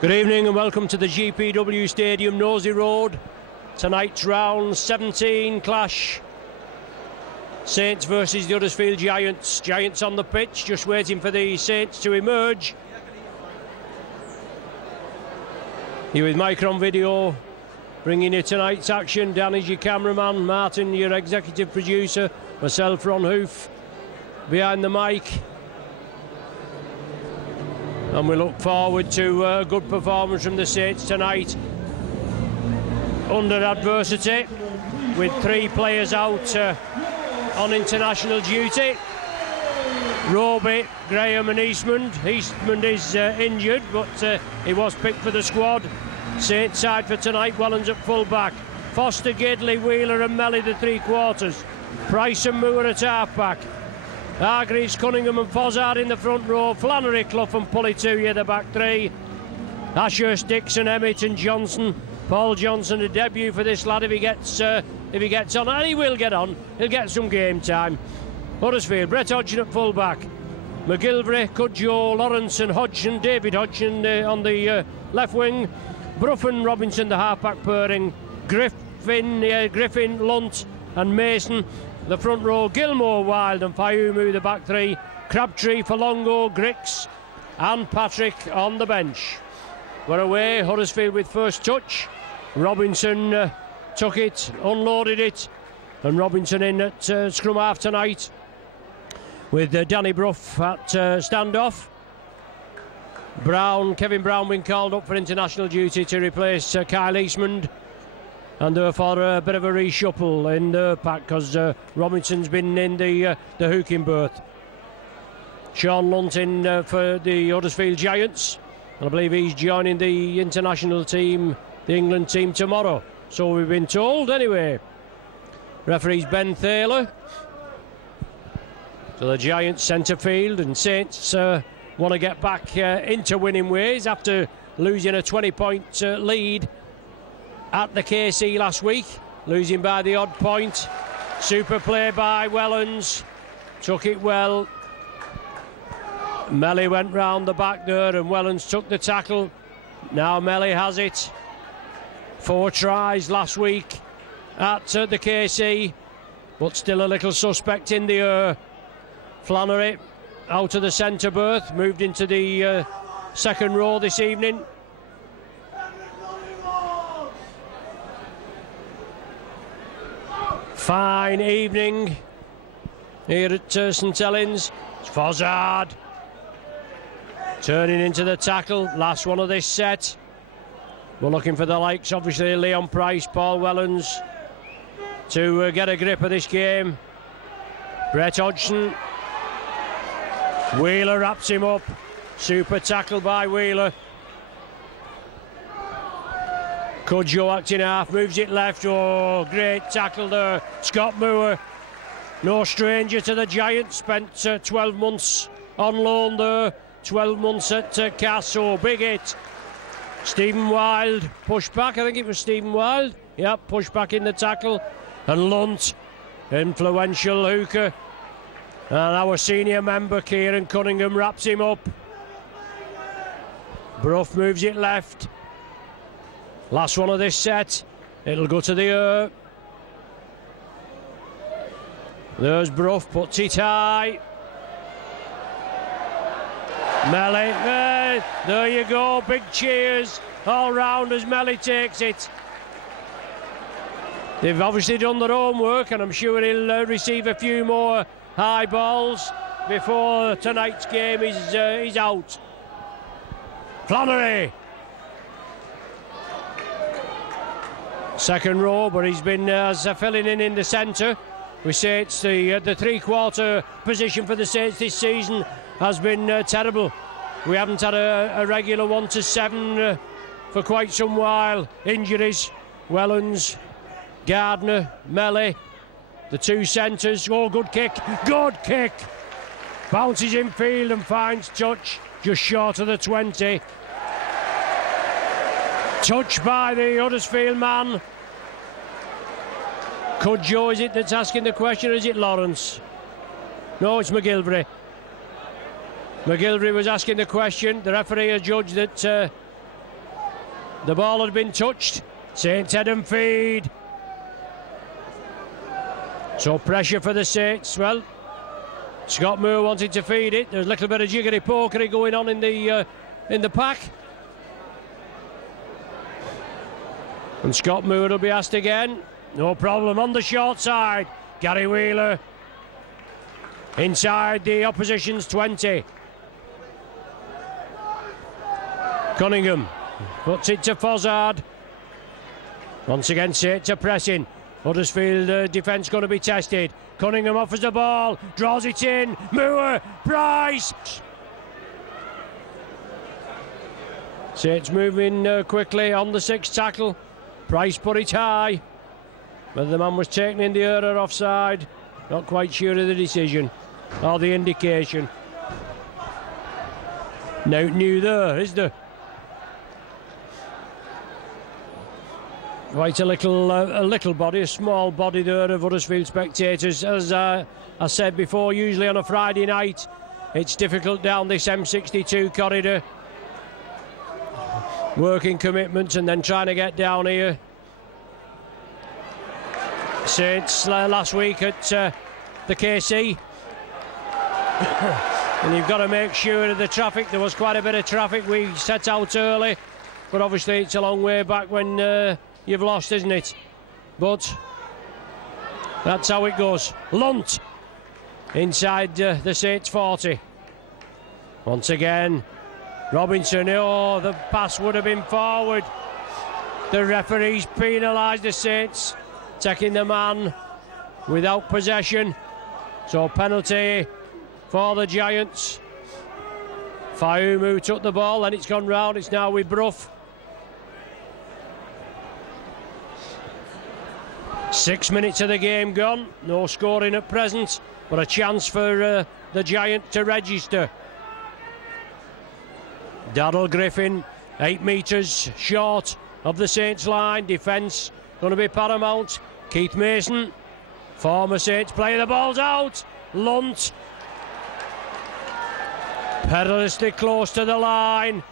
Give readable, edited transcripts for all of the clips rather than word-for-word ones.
Good evening and welcome to the GPW Stadium, Nosey Road. Tonight's round 17 clash. Saints versus the Huddersfield Giants. Giants on the pitch, just waiting for the Saints to emerge. Here with Micron Video, bringing you tonight's action. Danny's your cameraman, Martin your executive producer, myself Ron Hoof behind the mic. And we look forward to a good performance from the Saints tonight under adversity, with 3 players out on international duty. Roby, Graham and Eastman. Eastman is injured, but he was picked for the squad. Saints side for tonight, Wellens at full-back. Foster, Gidley, Wheeler and Melly the 3-quarters. Price and Moore at half-back. Hargreaves, Cunningham and Fozzard in the front row. Flannery, Clough and Pulley the back 3. Ashurst, Dixon, Emmett and Johnson. Paul Johnson, a debut for this lad if he gets on, and he will get on. He'll get some game time. Huddersfield, Brett Hodgson at full-back. McGilvray, Cudjoe, Lawrence and Hodgson. David Hodgson on the left wing. Brough and Robinson the half-back pairing. Griffin, Lunt and Mason the front row. Gilmore, Wild and Fayumu the back 3. Crabtree, Falongo, Grix and Patrick on the bench. We're away, Huddersfield with first touch. Robinson took it, unloaded it, and Robinson in at scrum half tonight with Danny Brough at standoff. Kevin Brown being called up for international duty to replace Kyle Eastman, and therefore a bit of a reshuffle in the pack because Robinson's been in the hooking berth. Sean Lunt in for the Huddersfield Giants, and I believe he's joining the international team, the England team, tomorrow, so we've been told anyway. Referee's Ben Thaler. So the Giants centre field, and Saints want to get back into winning ways after losing a 20-point lead at the KC last week, losing by the odd point. Super play by Wellens, took it well. Melly went round the back there and Wellens took the tackle. Now Melly has it. 4 tries last week at the KC, but still a little suspect in the air. Flannery out of the centre berth, moved into the second row this evening. Fine evening here at St Helens. It's Fozzard turning into the tackle, last one of this set. We're looking for the likes, obviously, Leon Price, Paul Wellens, to get a grip of this game. Brett Hodgson. Wheeler wraps him up. Super tackle by Wheeler. Cudjoe acting half, moves it left. Oh, great tackle there. Scott Moore, no stranger to the Giants, spent 12 months on loan there, 12 months at Castle. Big hit. Stephen Wild pushed back, I think it was Stephen Wild. Yep, pushed back in the tackle. And Lunt, influential hooker. And our senior member, Kieran Cunningham, wraps him up. Brough moves it left. Last one of this set. It'll go to the air. There's Brough, puts it high. Melly, there you go, big cheers all round as Melly takes it. They've obviously done their homework, and I'm sure he'll receive a few more high balls before tonight's game is out. Flannery. Second row, but he's been filling in the centre. We say it's the 3-quarter position for the Saints this season has been terrible. We haven't had a regular 1-7 for quite some while. Injuries, Wellens, Gardner, Melly, the 2 centres. Oh, good kick, bounces in field and finds touch just short of the 20. Touch by the Huddersfield man. Cudjoe, is it that's asking the question, or is it Lawrence? No, it's McGilvray. McGilvray was asking the question. The referee has judged that The ball had been touched. Saints head and feed. So pressure for the Saints. Well, Scott Moore wanted to feed it. There's a little bit of jiggery-pokery going on in the pack. And Scott Moore will be asked again. No problem on the short side. Gary Wheeler inside the opposition's 20. Cunningham puts it to Fozzard. Once again, Saints are pressing. Huddersfield defence going to be tested. Cunningham offers the ball, draws it in. Moore, Price. Saints moving quickly on the sixth tackle. Price put it high. Whether the man was taken in the air or offside, not quite sure of the decision or the indication. No new there, is there? Quite a little body, a small body there of Huddersfield spectators. As I said before, usually on a Friday night, it's difficult down this M62 corridor. Working commitments and then trying to get down here. Saints last week at the KC. And you've got to make sure of the traffic. There was quite a bit of traffic. We set out early, but obviously it's a long way back when you've lost, isn't it? But that's how it goes. Lunt inside the Saints 40. Once again, Robinson. Oh, the pass would have been forward. The referees penalised the Saints, taking the man without possession. So penalty for the Giants. Fayumu took the ball, and it's gone round. It's now with Brough. 6 minutes of the game gone. No scoring at present, but a chance for the Giants to register. Darrell Griffin, 8 metres short of the Saints line. Defence going to be paramount. Keith Mason, former Saints player, the ball's out. Lunt, perilously close to the line.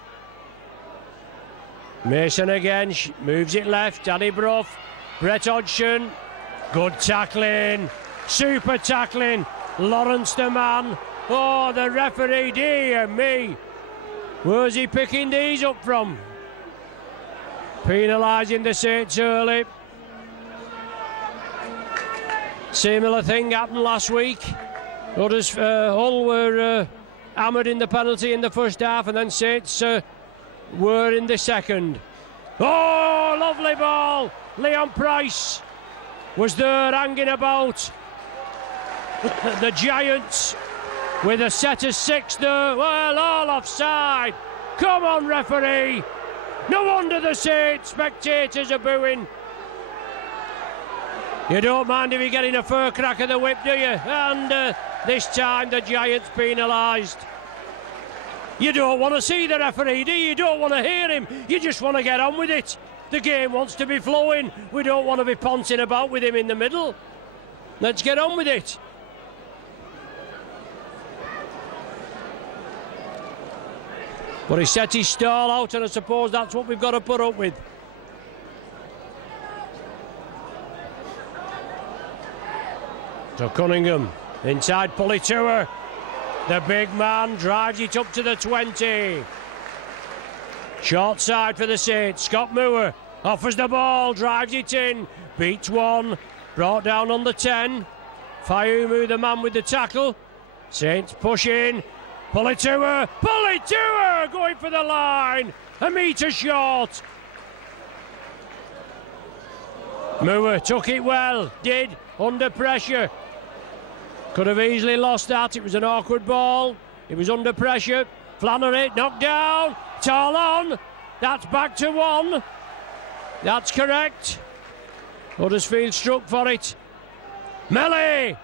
Mason again, moves it left. Danny Brough, Brett Hodgson, good tackling, super tackling. Lawrence the man. Oh, the referee, dear me. Where's he picking these up from? Penalising the Saints early. Similar thing happened last week. Hull were hammered in the penalty in the first half, and then Saints were in the second. Oh, lovely ball. Leon Price was there hanging about. The Giants with a set of 6 there. Well, all offside. Come on, referee. No wonder the Saints spectators are booing. You don't mind if you're getting a fair crack of the whip, do you? And this time the Giants penalised. You don't want to see the referee, do you? You don't want to hear him. You just want to get on with it. The game wants to be flowing. We don't want to be pouncing about with him in the middle. Let's get on with it. But he set his stall out, and I suppose that's what we've got to put up with. So Cunningham inside Pulitua. The big man drives it up to the 20. Short side for the Saints. Scott Moore offers the ball, drives it in, beats one, brought down on the 10. Fayumu, the man with the tackle. Saints push in. Pulitua going for the line, a metre short. Moore took it well, did, under pressure. Could have easily lost that. It was an awkward ball. It was under pressure. Flannery knocked down. Tall on. That's back to 1. That's correct. Huddersfield struck for it. Melly!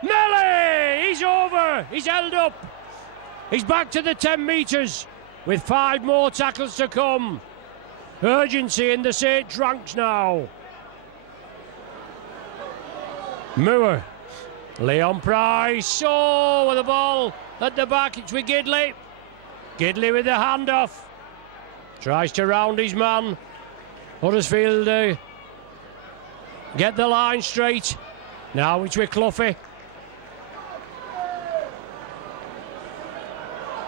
He's over. He's held up. He's back to the 10 metres with 5 more tackles to come. Urgency in the Saints ranks now. Moore. Leon Price. Oh, with the ball at the back. It's with Gidley. Gidley with the handoff. Tries to round his man. Huddersfield get the line straight. Now it's with Cloughie.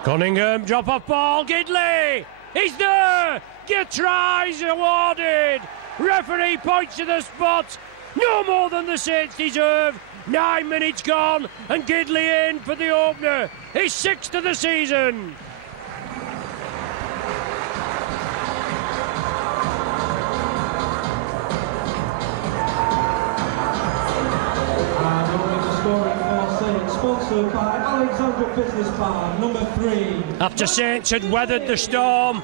Cunningham, drop off ball, Gidley! He's there! Your tries awarded! Referee points to the spot. No more than the Saints deserve. 9 minutes gone, and Gidley in for the opener. His 6th of the season. Sponsored by Alexandra Business Bar, number 3. After Saints had weathered the storm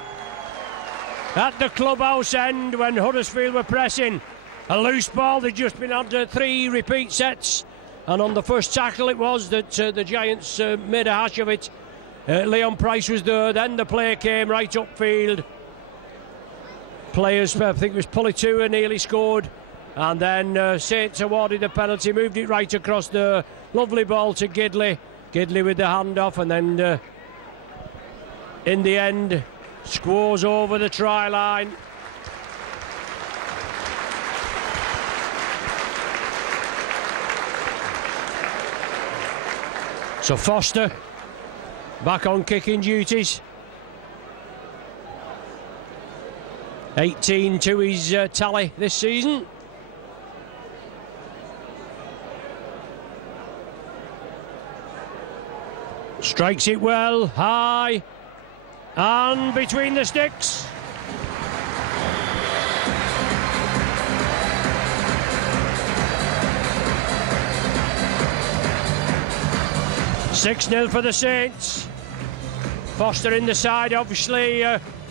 at the clubhouse end when Huddersfield were pressing, a loose ball, they'd just been under 3 repeat sets, and on the first tackle it was that the Giants made a hash of it. Leon Price was there, then the play came right upfield. Players, I think it was Pulitua, nearly scored. And then Saints awarded the penalty, moved it right across the lovely ball to Gidley. Gidley with the handoff, and then in the end, scores over the try line. So Foster back on kicking duties. 18 to his tally this season. Strikes it well, high, and between the sticks. "6-0 for the Saints." Foster in the side, obviously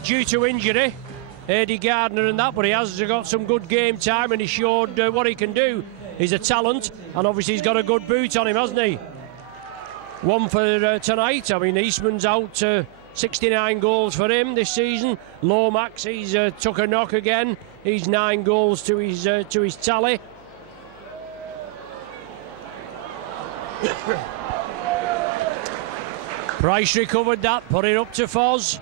due to injury, Eddie Gardner and that, but he has got some good game time, and he showed what he can do. He's a talent, and obviously he's got a good boot on him, hasn't he? One for tonight. I mean, Eastman's out. 69 goals for him this season. Lomax, he's took a knock again. He's 9 goals to his tally. Price recovered that, put it up to Foz.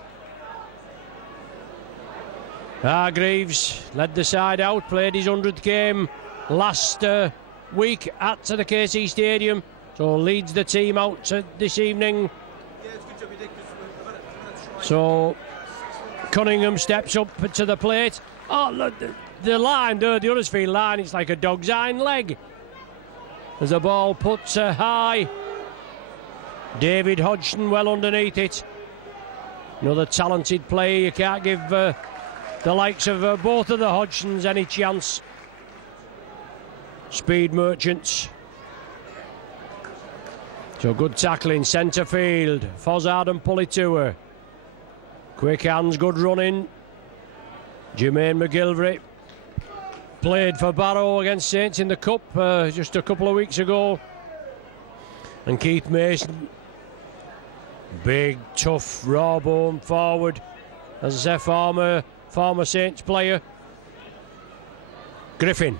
Hargreaves led the side out, played his 100th game last week at the KC Stadium. So leads the team out this evening. So Cunningham steps up to the plate. Oh, look, the line there, the Huddersfield line, it's like a dog's hind leg. As the ball puts high. David Hodgson well underneath it. Another talented player. You can't give the likes of both of the Hodgsons any chance. Speed merchants. So good tackling, centre field. Fozzard and Pulitua. Quick hands, good running. Jermaine McGilvery played for Barrow against Saints in the Cup just a couple of weeks ago. And Keith Mason, big, tough, raw-boned forward. As I say, former Saints player. Griffin.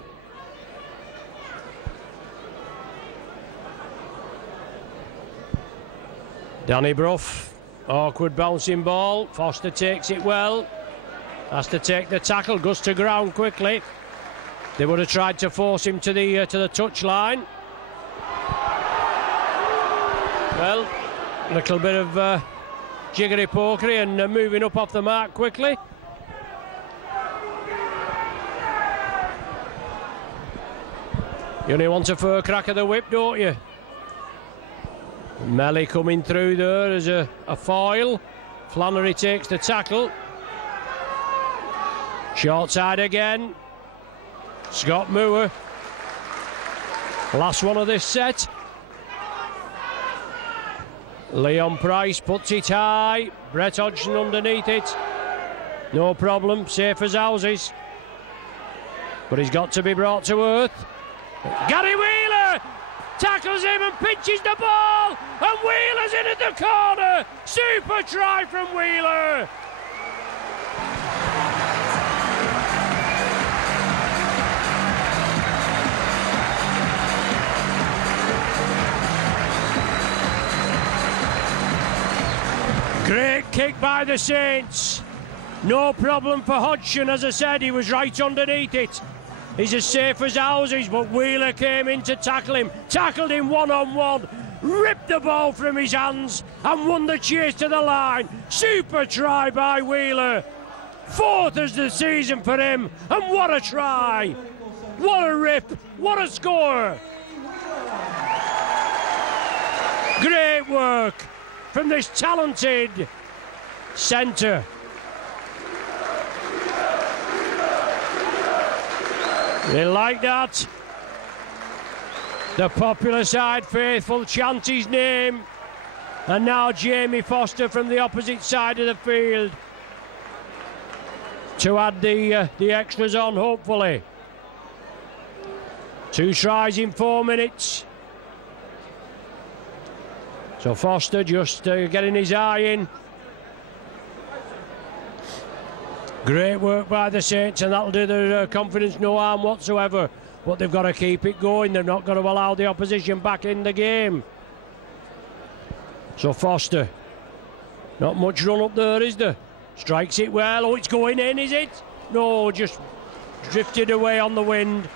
Danny Brough, awkward bouncing ball. Foster takes it well. Has to take the tackle, goes to ground quickly. They would have tried to force him to the touch line. Well, a little bit of jiggery-pokery and moving up off the mark quickly. You only want a fair crack of the whip, don't you? Melly coming through there as a foil. Flannery takes the tackle. Short side again. Scott Moore. Last one of this set. Leon Price puts it high. Brett Hodgson underneath it. No problem, safe as houses. But he's got to be brought to earth. Gary Wheeler tackles him and pinches the ball, and Wheeler's in at the corner. Super try from Wheeler. Great kick by the Saints. No problem for Hodgson, as I said, he was right underneath it. He's as safe as houses, but Wheeler came in to tackle him, tackled him one-on-one, ripped the ball from his hands and won the chase to the line. Super try by Wheeler. 4th as the season for him, and what a try! What a rip! What a score! Great work from this talented centre. They like that. The popular side faithful chant his name. And now Jamie Foster from the opposite side of the field to add the extras on, hopefully. 2 tries in 4 minutes. So Foster just getting his eye in. Great work by the Saints, and that'll do their confidence no harm whatsoever. But they've got to keep it going. They're not going to allow the opposition back in the game. So Foster, not much run up there, is there? Strikes it well. Oh, it's going in, is it? No, just drifted away on the wind.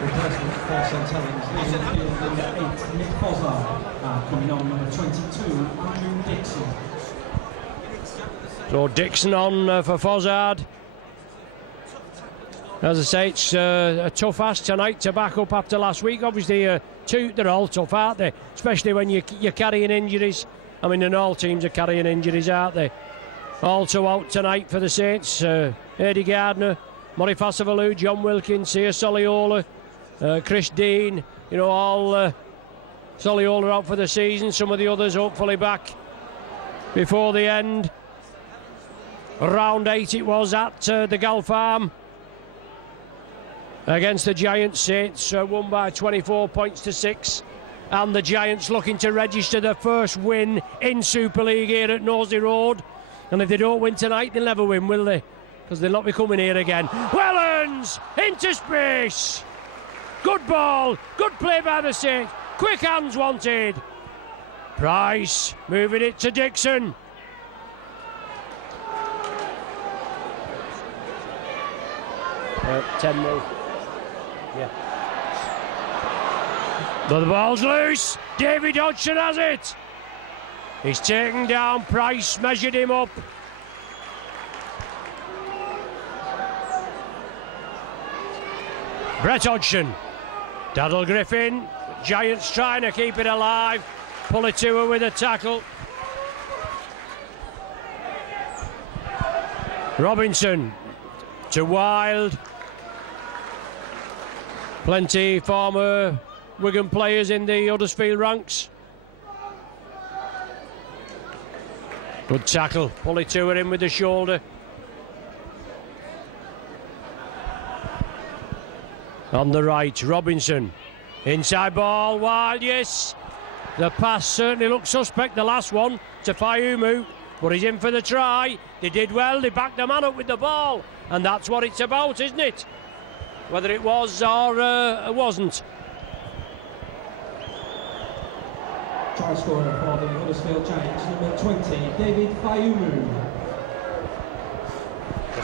Replacement for St Helens, leaving the field number 8, Nick Fozzard, coming on number 22, Andrew Dixon. So Dixon on for Fozzard. As I say, it's a tough ask tonight to back up after last week. Obviously, they're all tough, aren't they? Especially when you're carrying injuries. I mean, and all teams are carrying injuries, aren't they? Also out tonight for the Saints, Eddie Gardner, Murray Fasavalu, John Wilkins, Sia Soliola, Chris Dean, all Soliola out for the season. Some of the others hopefully back before the end. Round 8 it was at the Gal Farm against the Giants. Saints won by 24 points to 6, and the Giants looking to register their first win in Super League here at Knowsley Road. And if they don't win tonight, they'll never win, will they? Because they'll not be coming here again. Wellens into space. Good ball, good play by the Saints. Quick hands wanted. Price moving it to Dixon. Uh, 10-0. Yeah. But the ball's loose. David Hodgson has it. He's taken down Price, measured him up. Brett Hodgson. Daddle Griffin. Giants trying to keep it alive. Pulitua with a tackle. Robinson to Wild. Plenty former Wigan players in the Huddersfield ranks. Good tackle. Pulitua in with the shoulder. On the right, Robinson. Inside ball, Wild, yes. The pass certainly looked suspect, the last one, to Fayumu. But he's in for the try. They did well, they backed the man up with the ball. And that's what it's about, isn't it? Whether it was or wasn't. Try scorer for the Huddersfield Giants, number 20, David Fayumu.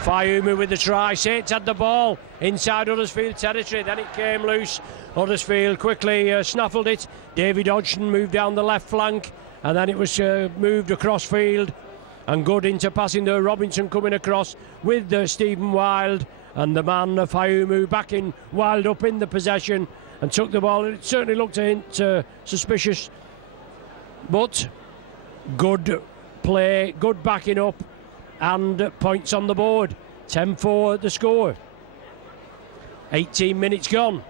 Fayumu with the try. Saints had the ball inside Huddersfield territory, then it came loose. Huddersfield quickly snaffled it. David Hodgson moved down the left flank, and then it was moved across field and good into passing there. Robinson coming across with Stephen Wild, and the man Fayumu backing Wild up in the possession and took the ball. It certainly looked a hint suspicious, but good play, good backing up, and points on the board. 10-4 the score. 18 minutes gone.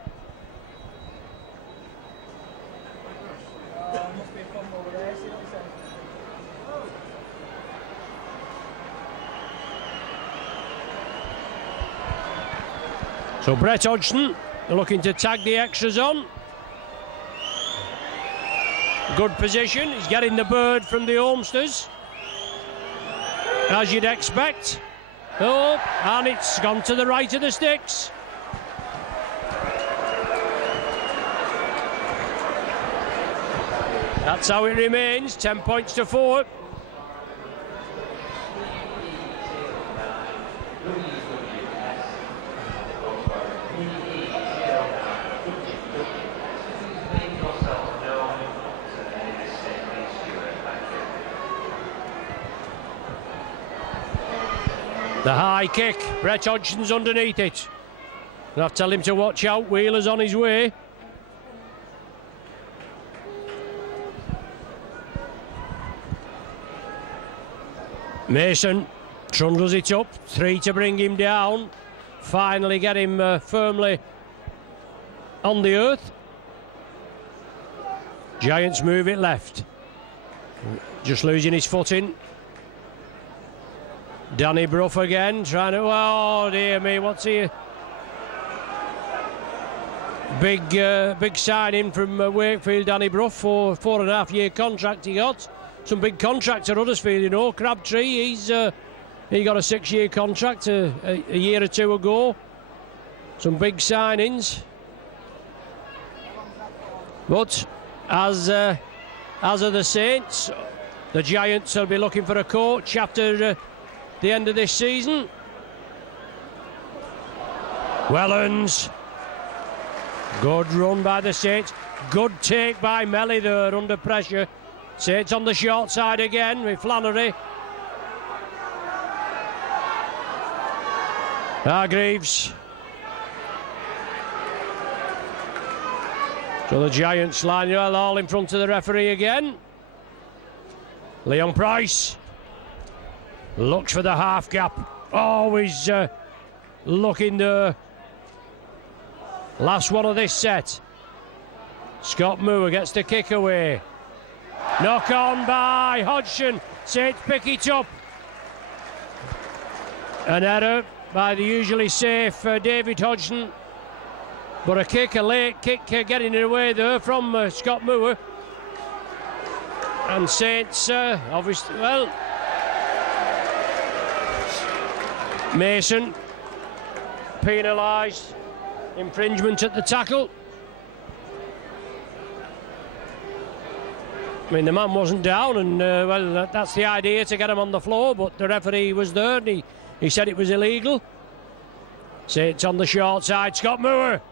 So Brett Hodgson looking to tag the extras on. Good position. He's getting the bird from the Homesters, as you'd expect. Oh, and it's gone to the right of the sticks. That's how it remains, 10 points to 4. The high kick, Brett Hodgson's underneath it. I'll tell him to watch out, Wheeler's on his way. Mason trundles it up, 3 to bring him down. Finally get him firmly on the earth. Giants move it left. Just losing his footing. Danny Brough again, trying to... Oh, dear me, what's he... Big signing from Wakefield, Danny Brough, for 4.5-year contract he got. Some big contracts at Huddersfield, you know. Crabtree, he got a 6-year contract a year or two ago. Some big signings. But as are the Saints, the Giants will be looking for a coach after the end of this season. Wellens. Good run by the Saints. Good take by Melly there under pressure. Saints on the short side again with Flannery. Hargreaves. So the Giants line well all in front of the referee again. Leon Price looks for the half gap. Always looking there. Last one of this set. Scott Moore gets the kick away. Knock on by Hodgson. Saints pick it up. An error by the usually safe David Hodgson. But a kick, a late kick, getting it away there from Scott Moore. And Saints, obviously, well, Mason penalised. Infringement at the tackle. I mean, the man wasn't down, and well, that's the idea, to get him on the floor, but the referee was there, and he said it was illegal. Saints on the short side, Scott Moore.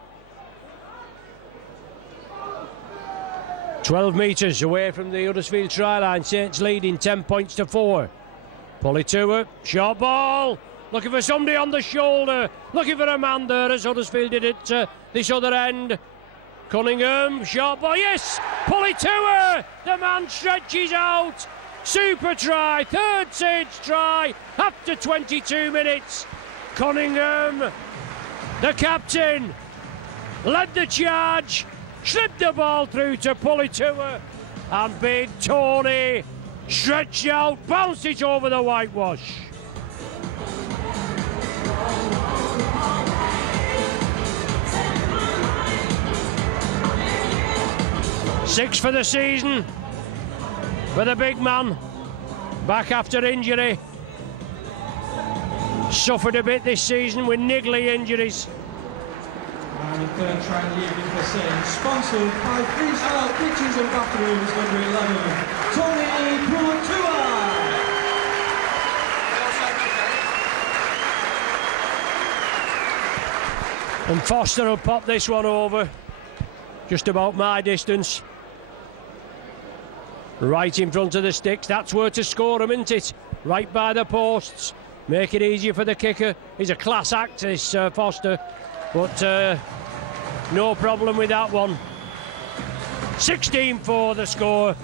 12 metres away from the Huddersfield try line. Saints leading 10 points to 4. Politua, short ball. Looking for somebody on the shoulder. Looking for a man there as Huddersfield did it this other end. Cunningham, short ball. Yes! Politua! The man stretches out. Super try. Third Saints try after 22 minutes. Cunningham, the captain, led the charge. Slipped the ball through to Politua. And Big Tony stretched out. Bounced it over the whitewash. Six for the season for the big man, back after injury. Suffered a bit this season with niggly injuries. And the third try leaving for Saints, sponsored by Freestyle Kitchens and Bathrooms, number 11, Tony Politua. And Foster will pop this one over, just about my distance. Right in front of the sticks, that's where to score them, isn't it? Right by the posts, make it easier for the kicker. He's a class act, this Foster, but no problem with that one. 16-4 the score.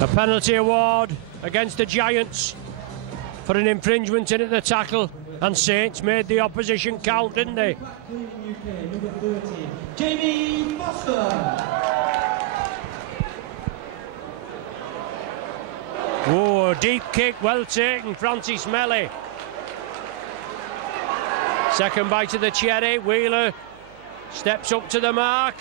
A penalty award against the Giants for an infringement in at the tackle, and Saints made the opposition count, didn't they? Number 30, Jamie Foster. Whoa, deep kick, well taken, Francis Melly. Second bite of the cherry, Wheeler steps up to the mark.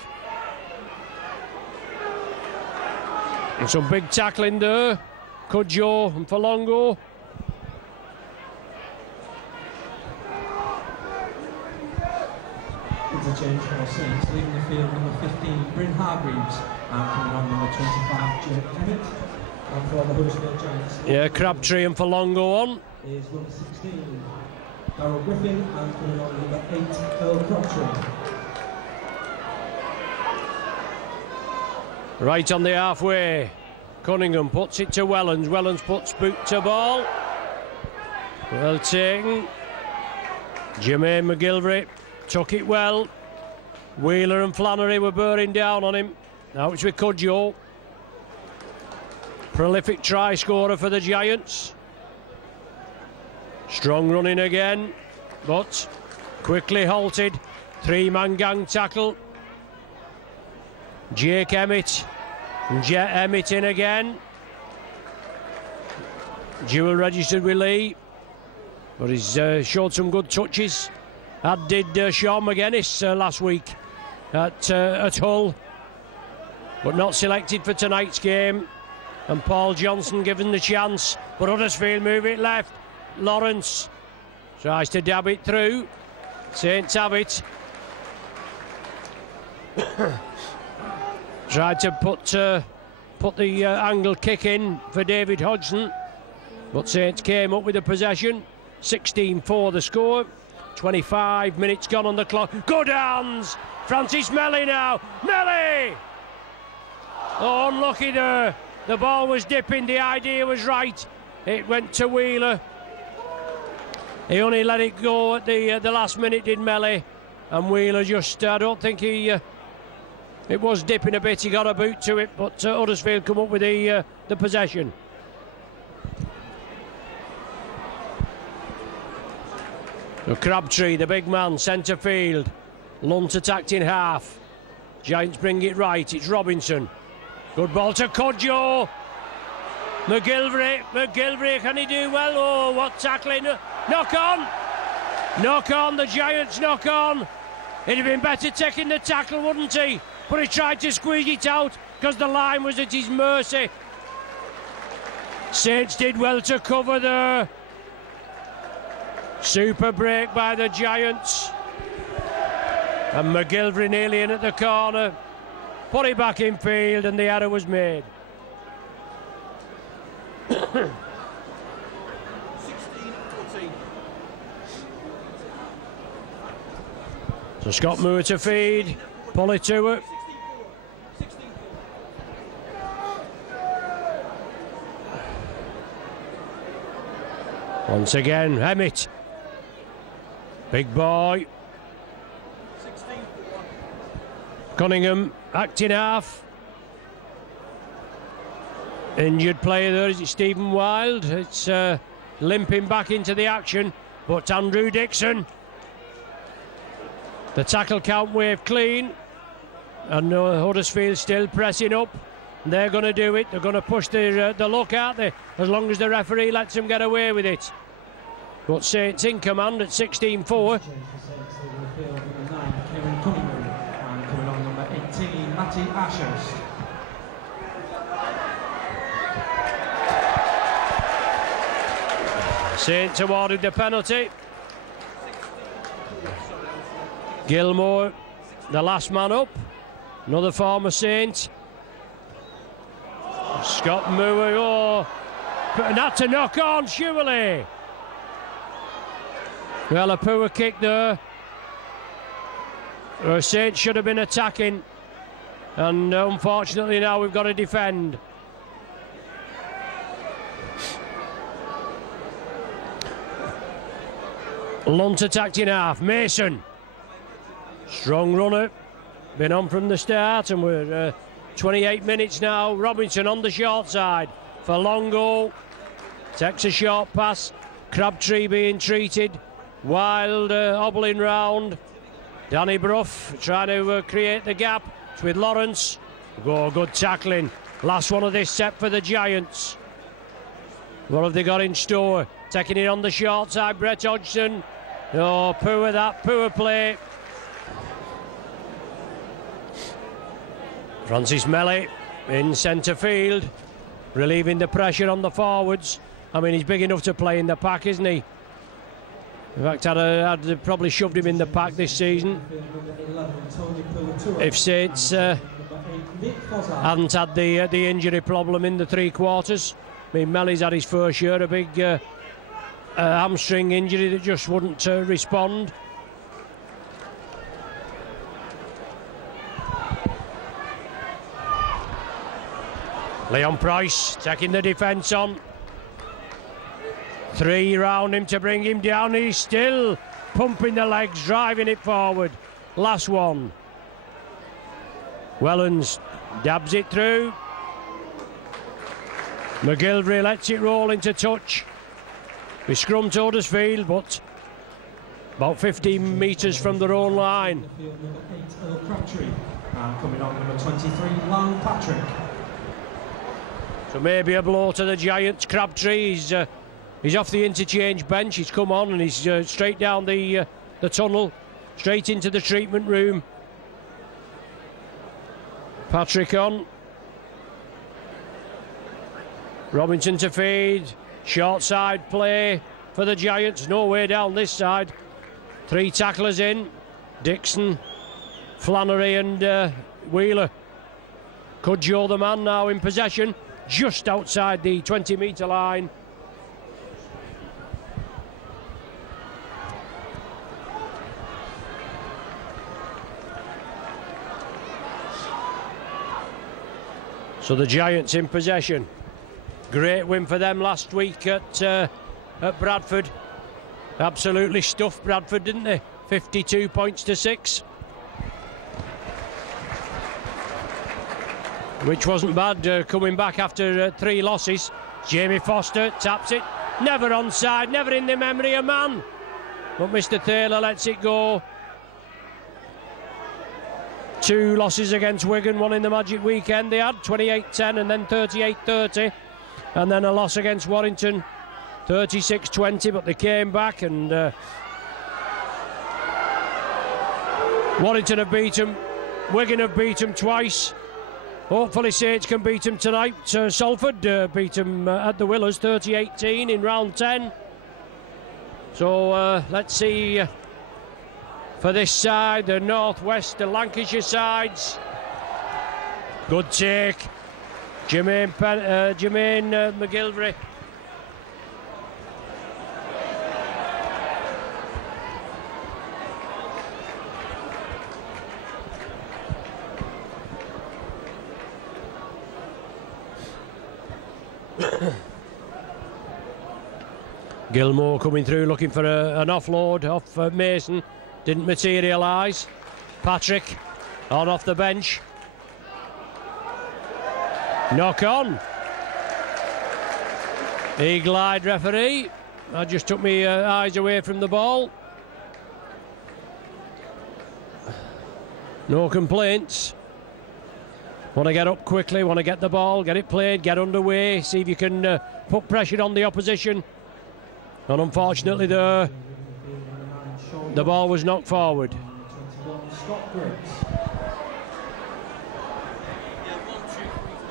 And some big tackling there, Cudjoe and Falongo. Interchange for Saints, leaving the field number 15, Bryn Hargreaves, and coming on number 25, Jake Emmett. And for the Huddersfield Giants, yeah, Crabtree and Forlongo on. Is number 16, Darryl Griffin, and coming on number 8, Earl Crabtree. Right on the halfway, Cunningham puts it to Wellens. Wellens puts boot to ball. Well taken. Jermaine McGilvery took it well. Wheeler and Flannery were bearing down on him. Now it's with Cudjoe. Prolific try scorer for the Giants. Strong running again, but quickly halted. Three-man gang tackle. Jake Emmett. Jet Emmett in again. Dual registered with Lee, but he's showed some good touches. That did Sean McGuinness last week at Hull, but not selected for tonight's game. And Paul Johnson given the chance, but Huddersfield move it left. Lawrence tries to dab it through. Saints have it. Tried to put the angle kick in for David Hodgson, but Saints came up with the possession. 16-4 the score. 25 minutes gone on the clock. Good hands! Francis Melly now. Melly! Oh, unlucky there. The ball was dipping. The idea was right. It went to Wheeler. He only let it go at the last minute, did Melly. And Wheeler just, I don't think he... it was dipping a bit. He got a boot to it, but Huddersfield come up with the possession. So Crabtree, the big man, centre field. Lunt attacked in half. Giants bring it right. It's Robinson. Good ball to Cudjoe. McGilvery, can he do well? Oh, what tackling. Knock on. Knock on, the Giants knock on. He'd have been better taking the tackle, wouldn't he? But he tried to squeeze it out because the line was at his mercy. Saints did well to cover there. Super break by the Giants. And McGilvery nearly in at the corner. Put it back in field and the error was made. 16-14. So Scott Moore to feed. Pull it to it. Once again, Emmett. Big boy. Cunningham, acting half. Injured player there, is it Stephen Wild? It's limping back into the action, but Andrew Dixon. The tackle count wave clean, and Huddersfield still pressing up. They're going to do it. They're going to push the luck, aren't they? As long as the referee lets them get away with it. But Saints in command at 16-4. Matty Ashurst. Saints awarded the penalty. Gilmore, the last man up. Another former Saint. Scott Moore, oh, and that's a knock on, surely. Well, a poor kick there. Saints should have been attacking, and unfortunately now we've got to defend. Lunt attacked in half. Mason, strong runner, been on from the start, and we're 28 minutes now. Robinson on the short side. Forlongo takes a short pass. Crabtree being treated. Wild hobbling round. Danny Brough trying to create the gap. It's with Lawrence. Good tackling. Last one of this set for the Giants. What have they got in store? Taking it on the short side, Brett Hodgson. Oh, poor play. Francis Melly in centre field, relieving the pressure on the forwards. I mean, he's big enough to play in the pack, isn't he? In fact, I'd probably shoved him in the pack this season if Saints hadn't had the injury problem in the three quarters. I mean, Melly's had his first year, a big hamstring injury that just wouldn't respond. Leon Price taking the defence on. 3 round him to bring him down. He's still pumping the legs, driving it forward. Last one. Wellens dabs it through. McGilvery lets it roll into touch. We scrum to Huddersfield, but about 15 metres from their own line. Number 8, Crabtree. And coming on, number 23, Lan Patrick. So maybe a blow to the Giants. Crabtree, he's off the interchange bench. He's come on and he's straight down the tunnel, straight into the treatment room. Patrick on. Robinson to feed. Short side play for the Giants. No way down this side. 3 tacklers in. Dixon, Flannery and Wheeler. Cudjoe the man now in possession. Just outside the 20-metre line. So the Giants in possession. Great win for them last week at Bradford. Absolutely stuffed Bradford, didn't they? 52 points to 6. Which wasn't bad, coming back after 3 losses. Jamie Foster taps it. Never onside, never in the memory of man. But Mr. Taylor lets it go. 2 losses against Wigan, one in the Magic Weekend they had, 28-10 and then 38-30. And then a loss against Warrington, 36-20, but they came back and Warrington have beat them, Wigan have beat them twice. Hopefully Saints can beat them tonight. Salford beat them at the Willers 30-18 in round 10. So let's see for this side, the Northwest, the Lancashire sides. Good take. Jermaine McGilvery. Gilmore coming through looking for an offload off Mason. Didn't materialise. Patrick on off the bench. Knock on. Eagle-eyed referee. I just took my eyes away from the ball. No complaints. Want to get up quickly, want to get the ball, get it played, get underway, see if you can put pressure on the opposition. And unfortunately the ball was knocked forward.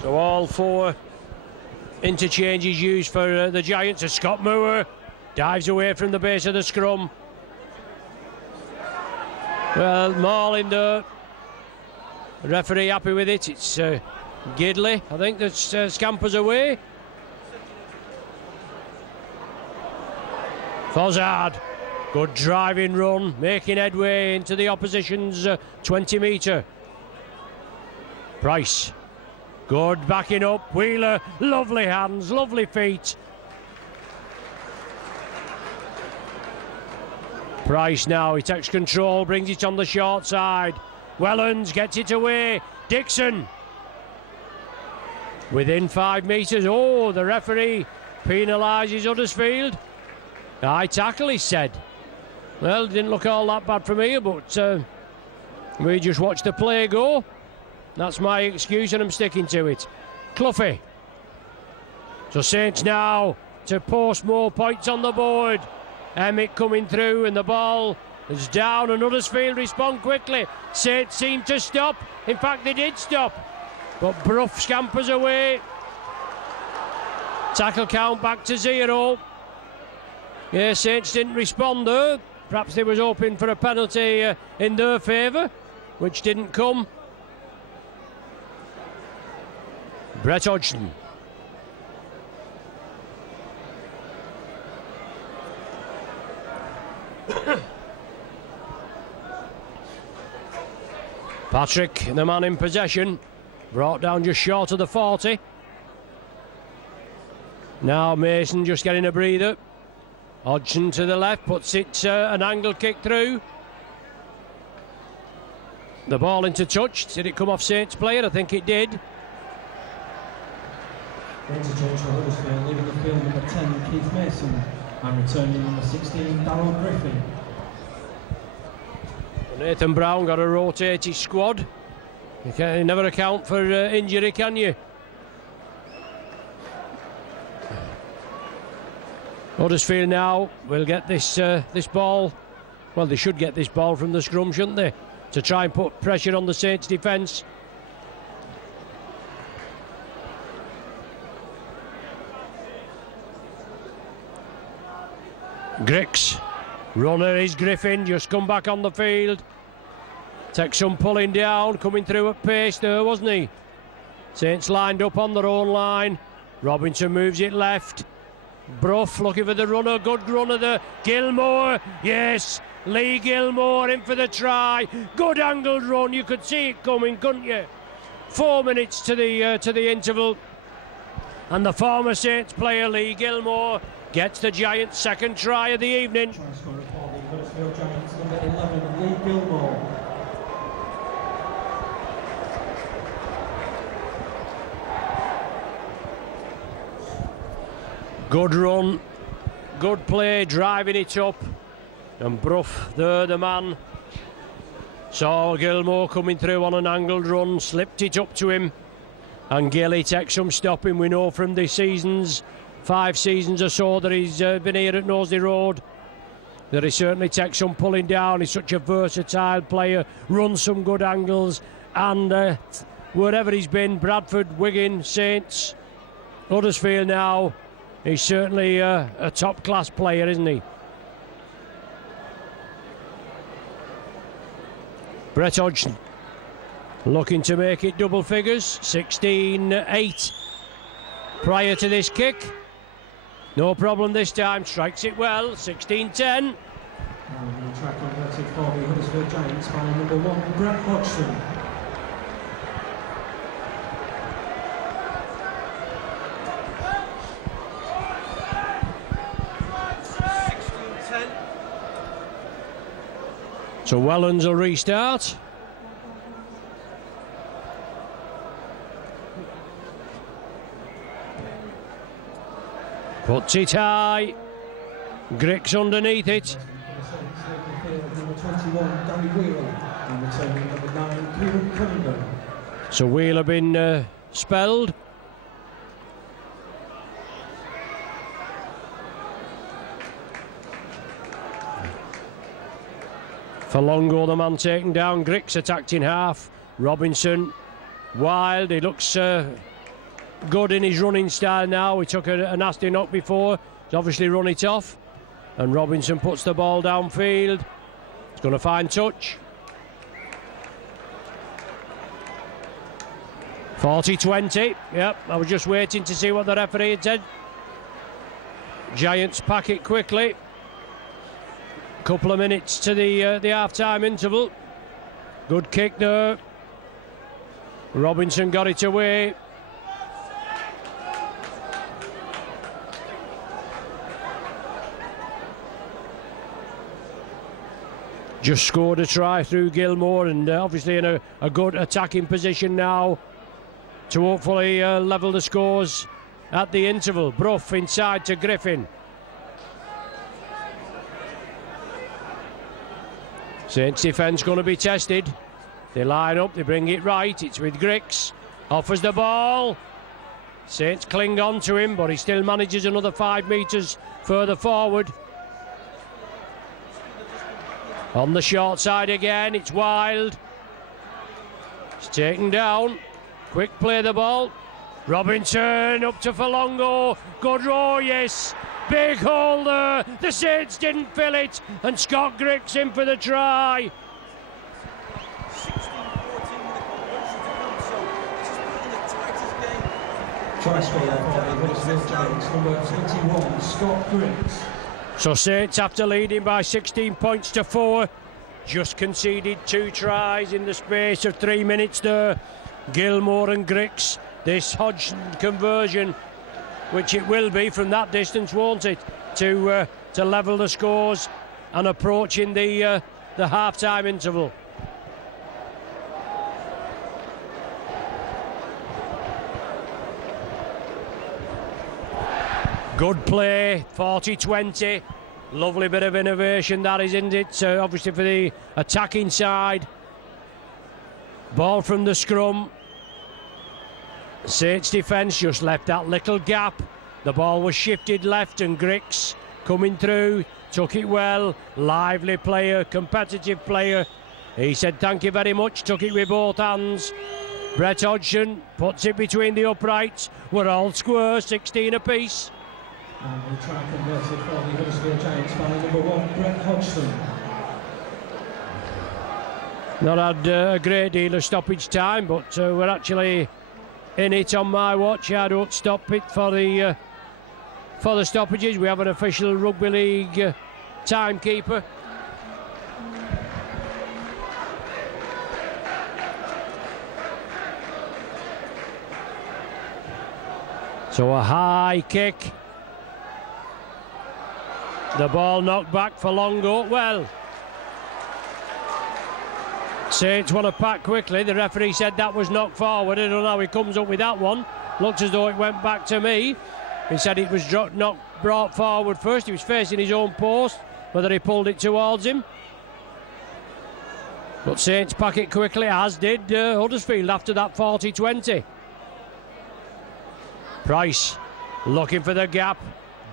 So all 4 interchanges used for the Giants. As Scott Moore dives away from the base of the scrum. Well, Marlin the referee happy with it. It's Gidley, I think, that scampers away. Fozzard, good driving run, making headway into the opposition's 20-metre. Price, good backing up. Wheeler, lovely hands, lovely feet. Price now, he takes control, brings it on the short side. Wellens gets it away. Dixon, within 5 metres. Oh, the referee penalises Huddersfield. High tackle, he said. Well, it didn't look all that bad from here, but we just watched the play go. That's my excuse and I'm sticking to it. Cloughie. So Saints now to post more points on the board. Emmett coming through and the ball is down and Huddersfield respond quickly. Saints seem to stop. In fact, they did stop. But Brough scampers away. Tackle count back to 0. Yeah, Saints didn't respond there. Perhaps they was hoping for a penalty in their favour, which didn't come. Brett Hodgson. Patrick, the man in possession, brought down just short of the 40. Now Mason just getting a breather. Hodgson to the left, puts it an angle kick through. The ball into touch. Did it come off Saints player? I think it did. Interchange for Huddersfield, leaving the field number 10, Keith Mason, and returning number 16, Darryl Griffin. Nathan Brown got to rotate his squad. You never account for injury, can you? Huddersfield now will get this ball. Well, they should get this ball from the scrum, shouldn't they? To try and put pressure on the Saints' defence. Griggs. Runner is Griffin, just come back on the field. Takes some pulling down, coming through at pace there, wasn't he? Saints lined up on their own line. Robinson moves it left. Brough looking for the runner, good runner there. Gilmore, yes, Lee Gilmore in for the try. Good angled run, you could see it coming, couldn't you? 4 minutes to the interval. And the former Saints player, Lee Gilmore, gets the Giants' second try of the evening. Try scorer for the Huddersfield Giants, number 11, Lee Gilmore. Good run, good play, driving it up. And Brough there, the man. Saw Gilmore coming through on an angled run, slipped it up to him. And Gilly takes some stopping. We know from the seasons, 5 seasons or so that he's been here at Knowsley Road, that he certainly takes some pulling down. He's such a versatile player, runs some good angles, and wherever he's been, Bradford, Wigan, Saints, Huddersfield now, he's certainly a top class player, isn't he? Brett Hodgson looking to make it double figures. 16-8 prior to this kick. No problem this time, strikes it well. 16-10. And the try converted for the Huddersfield Giants by number 1, Brett Hodgson. So Wellens will restart. Puts it high. Griggs underneath it. Number 21, Danny Wheeler, and returning number 9, Kieran Cunningham. So Wheeler been spelled. For Longo, the man taken down. Griggs attacked in half. Robinson, wild. He looks good in his running style now. He took a nasty knock before. He's obviously run it off. And Robinson puts the ball downfield. He's going to find touch. 40-20. Yep, I was just waiting to see what the referee had said. Giants pack it quickly. Couple of minutes to the half-time interval. Good kick there. Robinson got it away. Just scored a try through Gilmore, and obviously in a good attacking position now to hopefully level the scores at the interval. Brough inside to Griffin. Saints defence going to be tested. They line up, they bring it right. It's with Griggs. Offers the ball. Saints cling on to him, but he still manages another 5 metres further forward. On the short side again, it's Wild. It's taken down. Quick play the ball. Robinson up to Falongo. Good row, yes. Big hole there. The Saints didn't fill it, and Scott Griggs in for the try. 16-14 Try scorer for the Huddersfield Giants, number 21, Scott Griggs. So Saints, after leading by 16 points to 4, just conceded 2 tries in the space of 3 minutes there. Gilmore and Griggs. This Hodgson conversion, which it will be from that distance, won't it, to level the scores and approaching the half-time interval. Good play, 40-20. Lovely bit of innovation that is, isn't it? Obviously for the attacking side. Ball from the scrum. Saints defence just left that little gap. The ball was shifted left and Griggs coming through, took it well. Lively player, competitive player. He said thank you very much, took it with both hands. Brett Hodgson puts it between the uprights. We're all square, 16 apiece. And the try converted for the Huddersfield Giants by number 1, Brett Hodgson. Not had a great deal of stoppage time, but we're actually in it on my watch. I don't stop it for the stoppages. We have an official rugby league timekeeper. So a high kick. The ball knocked back for Longo. Well, Saints want to pack quickly. The referee said that was knocked forward. I don't know how he comes up with that one. Looks as though it went back to me. He said it was brought forward first. He was facing his own post, whether he pulled it towards him. But Saints pack it quickly, as did Huddersfield after that 40-20. Price looking for the gap.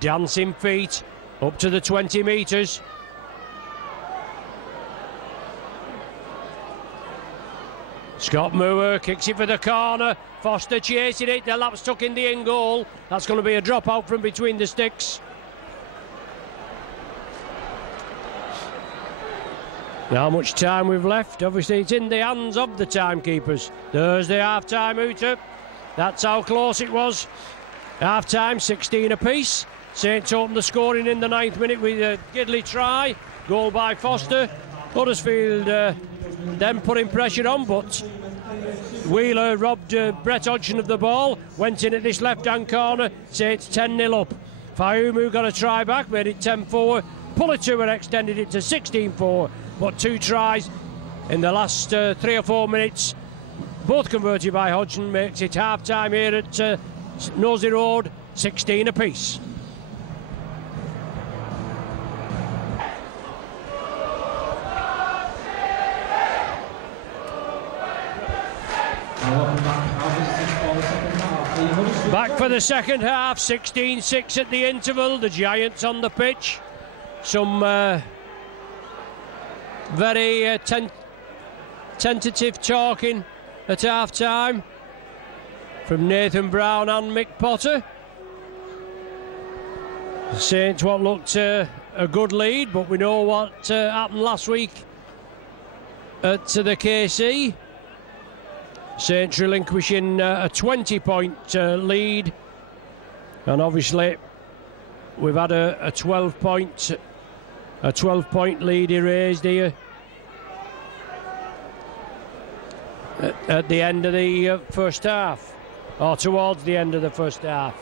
Dancing feet up to the 20 metres. Scott Moore kicks it for the corner. Foster chasing it. The lap's stuck in the in goal. That's going to be a drop out from between the sticks. Now, how much time we've left? Obviously, it's in the hands of the timekeepers. There's the half-time hooter. That's how close it was. Half-time, 16 apiece. Saints opened the scoring in the 9th minute with a Gidley try. Goal by Foster. Huddersfield then putting pressure on, but Wheeler robbed Brett Hodgson of the ball. Went in at this left-hand corner. Saints 10-0 up. Fayumu got a try back, made it 10-4. Pulitua extended it to 16-4. But 2 tries in the last 3 or 4 minutes, both converted by Hodgson, makes it half-time here at Nosey Road, 16 apiece. Back for the second half, 16-6 at the interval. The Giants on the pitch. Some very tentative talking at half-time from Nathan Brown and Mick Potter. The Saints what looked a good lead, but we know what happened last week at the KC. Saints relinquishing a 20-point lead, and obviously we've had a 12-point lead erased here at the end of the first half, or towards the end of the first half.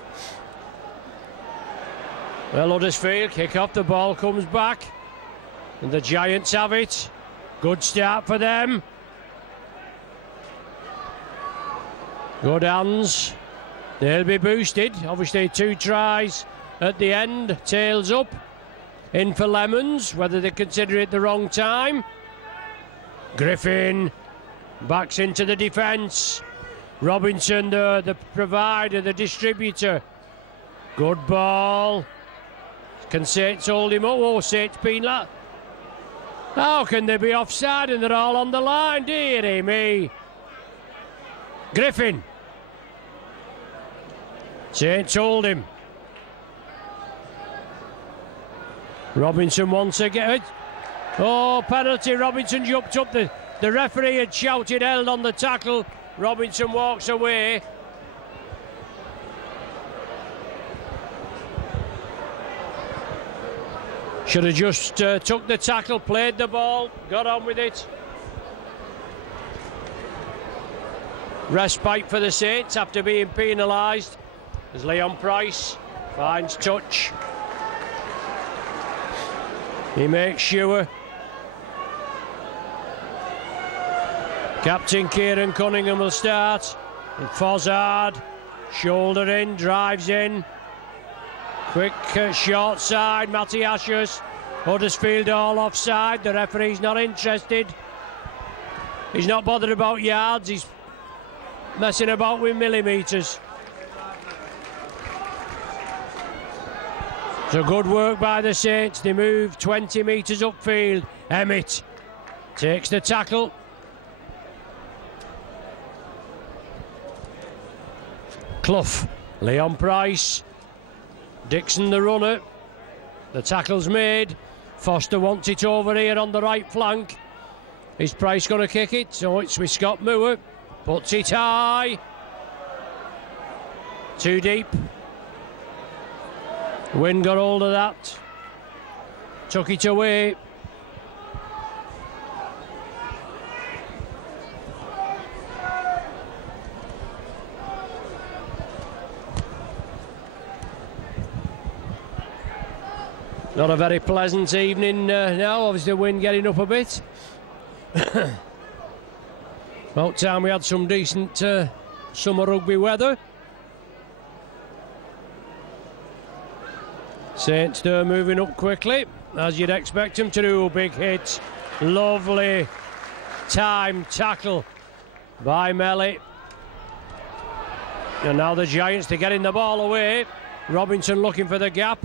Well, Huddersfield kick off, the ball comes back, and the Giants have it. Good start for them. Good hands. They'll be boosted. Obviously 2 tries at the end. Tails up. In for Lemons, whether they consider it the wrong time. Griffin backs into the defence. Robinson, the provider, the distributor. Good ball. Can Saints hold him up? Oh, Saints been like... How can they be offside and they're all on the line? Dearie me. Griffin. Saints hold him. Robinson wants to get it. Oh, penalty. Robinson jumped up. The referee had shouted held on the tackle. Robinson walks away. Should have just took the tackle, played the ball, got on with it. Respite for the Saints after being penalised as Leon Price finds touch. He makes sure. Captain Kieran Cunningham will start. And Fozzard, shoulder in, drives in. Quick short side, Matty Ashers. Huddersfield all offside. The referee's not interested. He's not bothered about yards. He's messing about with millimetres. So good work by the Saints. They move 20 metres upfield. Emmett takes the tackle. Clough, Leon Price. Dixon the runner. The tackle's made. Foster wants it over here on the right flank. Is Price going to kick it? So it's with Scott Moore. Puts it high. Too deep. Wynn got hold of that. Took it away. Not a very pleasant evening now. Obviously, the wind getting up a bit. About time we had some decent summer rugby weather. Saints there moving up quickly, as you'd expect them to do. Big hit. Lovely time tackle by Melly. And now the Giants, they're getting the ball away. Robinson looking for the gap.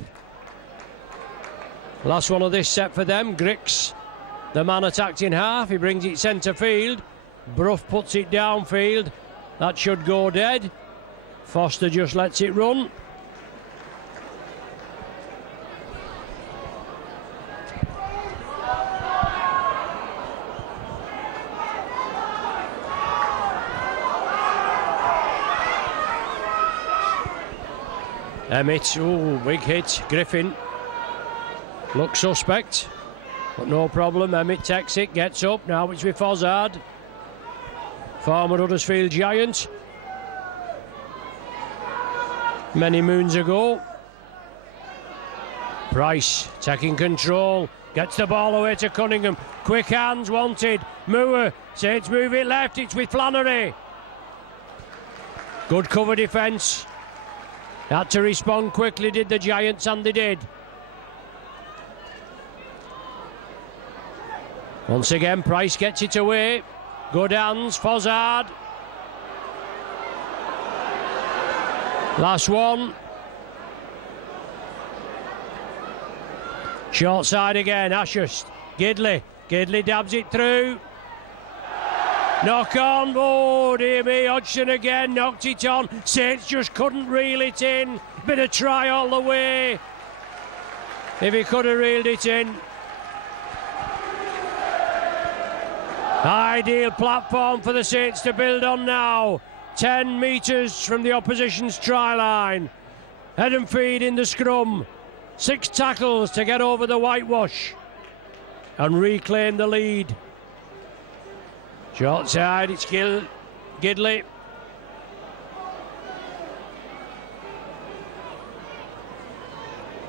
Last one of this set for them. Grix, the man attacked in half. He brings it centre field. Brough puts it downfield. That should go dead. Foster just lets it run. Emmett, oh, big hit. Griffin looks suspect, but no problem. Emmett takes it, gets up. Now it's with Fozzard, former Huddersfield Giant, many moons ago. Price taking control, gets the ball away to Cunningham. Quick hands wanted. Moore, Saints move it left. It's with Flannery. Good cover defence. Had to respond quickly, did the Giants, and they did. Once again, Price gets it away. Good hands, Fozzard. Last one. Short side again, Ashurst. Gidley dabs it through. Knock on, oh dear me, Hodgson again, knocked it on. Saints just couldn't reel it in. Bit of try all the way. If he could have reeled it in. Ideal platform for the Saints to build on now. 10 metres from the opposition's try line. Head and feed in the scrum. 6 tackles to get over the whitewash and reclaim the lead. Short side, it's Gidley.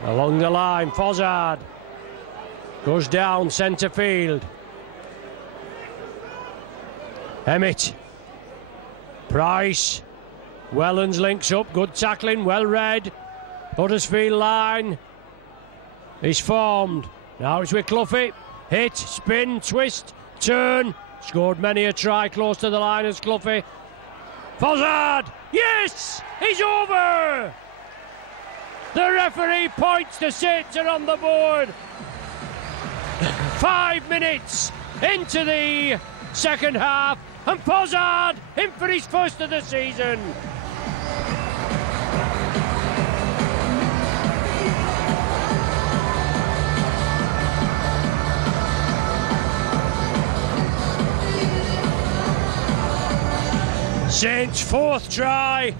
Along the line, Fozzard goes down centre field. Emmett, Price, Wellens links up, good tackling, well read. Huddersfield line is formed. Now it's with Cloughy. Hit, spin, twist, turn. Scored many a try close to the line as Cloughy. Fozzard, yes, he's over. The referee points, the Saints are on the board. 5 minutes into the second half, and Fozzard in for his first of the season. Saints' fourth try.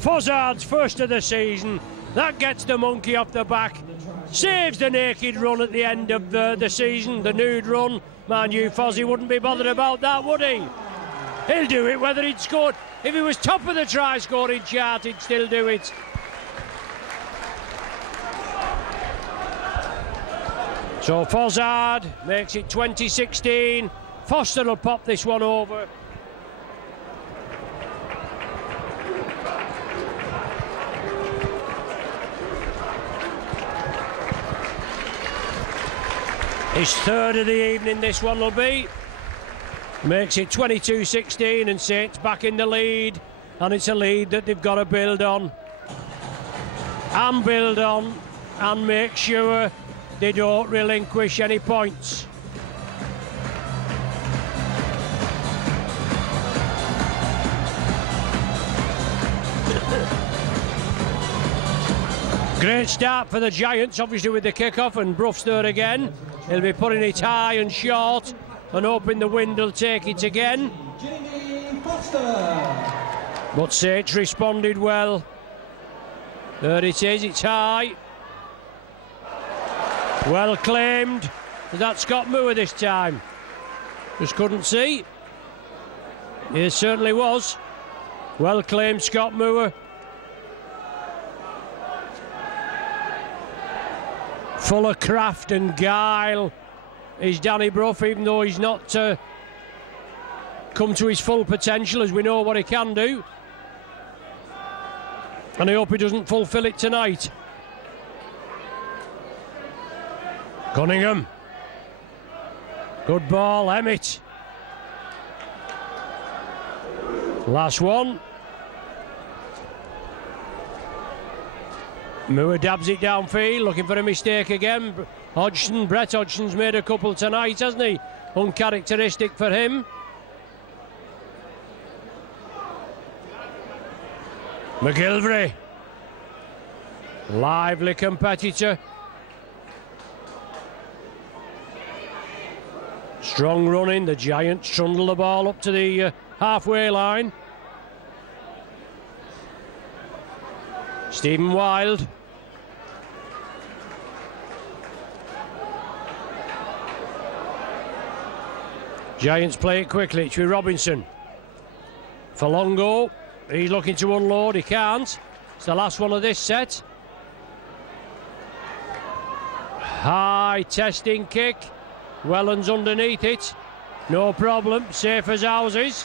Fozzard's first of the season. That gets the monkey off the back. Saves the naked run at the end of the season, the nude run. Mind you, Fozzie wouldn't be bothered about that, would he? He'll do it whether he'd scored. If he was top of the try scoring chart, he'd still do it. So Fozzard makes it 2016. Foster will pop this one over. His third of the evening, this one will be. Makes it 22-16 and Saints back in the lead. And it's a lead that they've got to build on. And build on. And make sure they don't relinquish any points. Great start for the Giants, obviously with the kick-off, and Bruff's there again. He'll be putting it high and short and hoping the wind will take it again. But Saints responded well. There it is, it's high. Well claimed. Was that Scott Moore this time? Just couldn't see. It certainly was. Well claimed, Scott Moore. Full of craft and guile is Danny Bruff, even though he's not come to his full potential, as we know what he can do. And I hope he doesn't fulfil it tonight. Cunningham. Good ball, Emmett. Last one. Moore dabs it downfield, looking for a mistake again. Brett Hodgson's made a couple tonight, hasn't he? Uncharacteristic for him. McGilvray. Lively competitor. Strong running, the Giants trundle the ball up to the halfway line. Stephen Wild. Giants play it quickly, it's with Robinson. For Longo, he's looking to unload, he can't. It's the last one of this set. High testing kick. Wellens underneath it. No problem, safe as houses.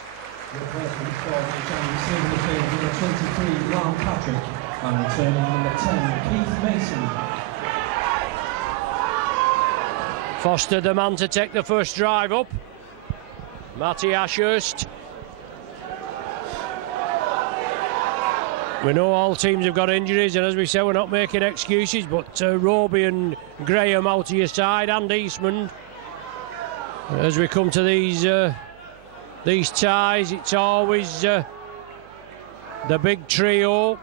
And returning number 10, Keith Mason. Foster, the man to take the first drive up. Matty Ashurst. We know all teams have got injuries, and as we say, we're not making excuses, but Roby and Graham out of your side, and Eastman. As we come to these ties, it's always the big trio.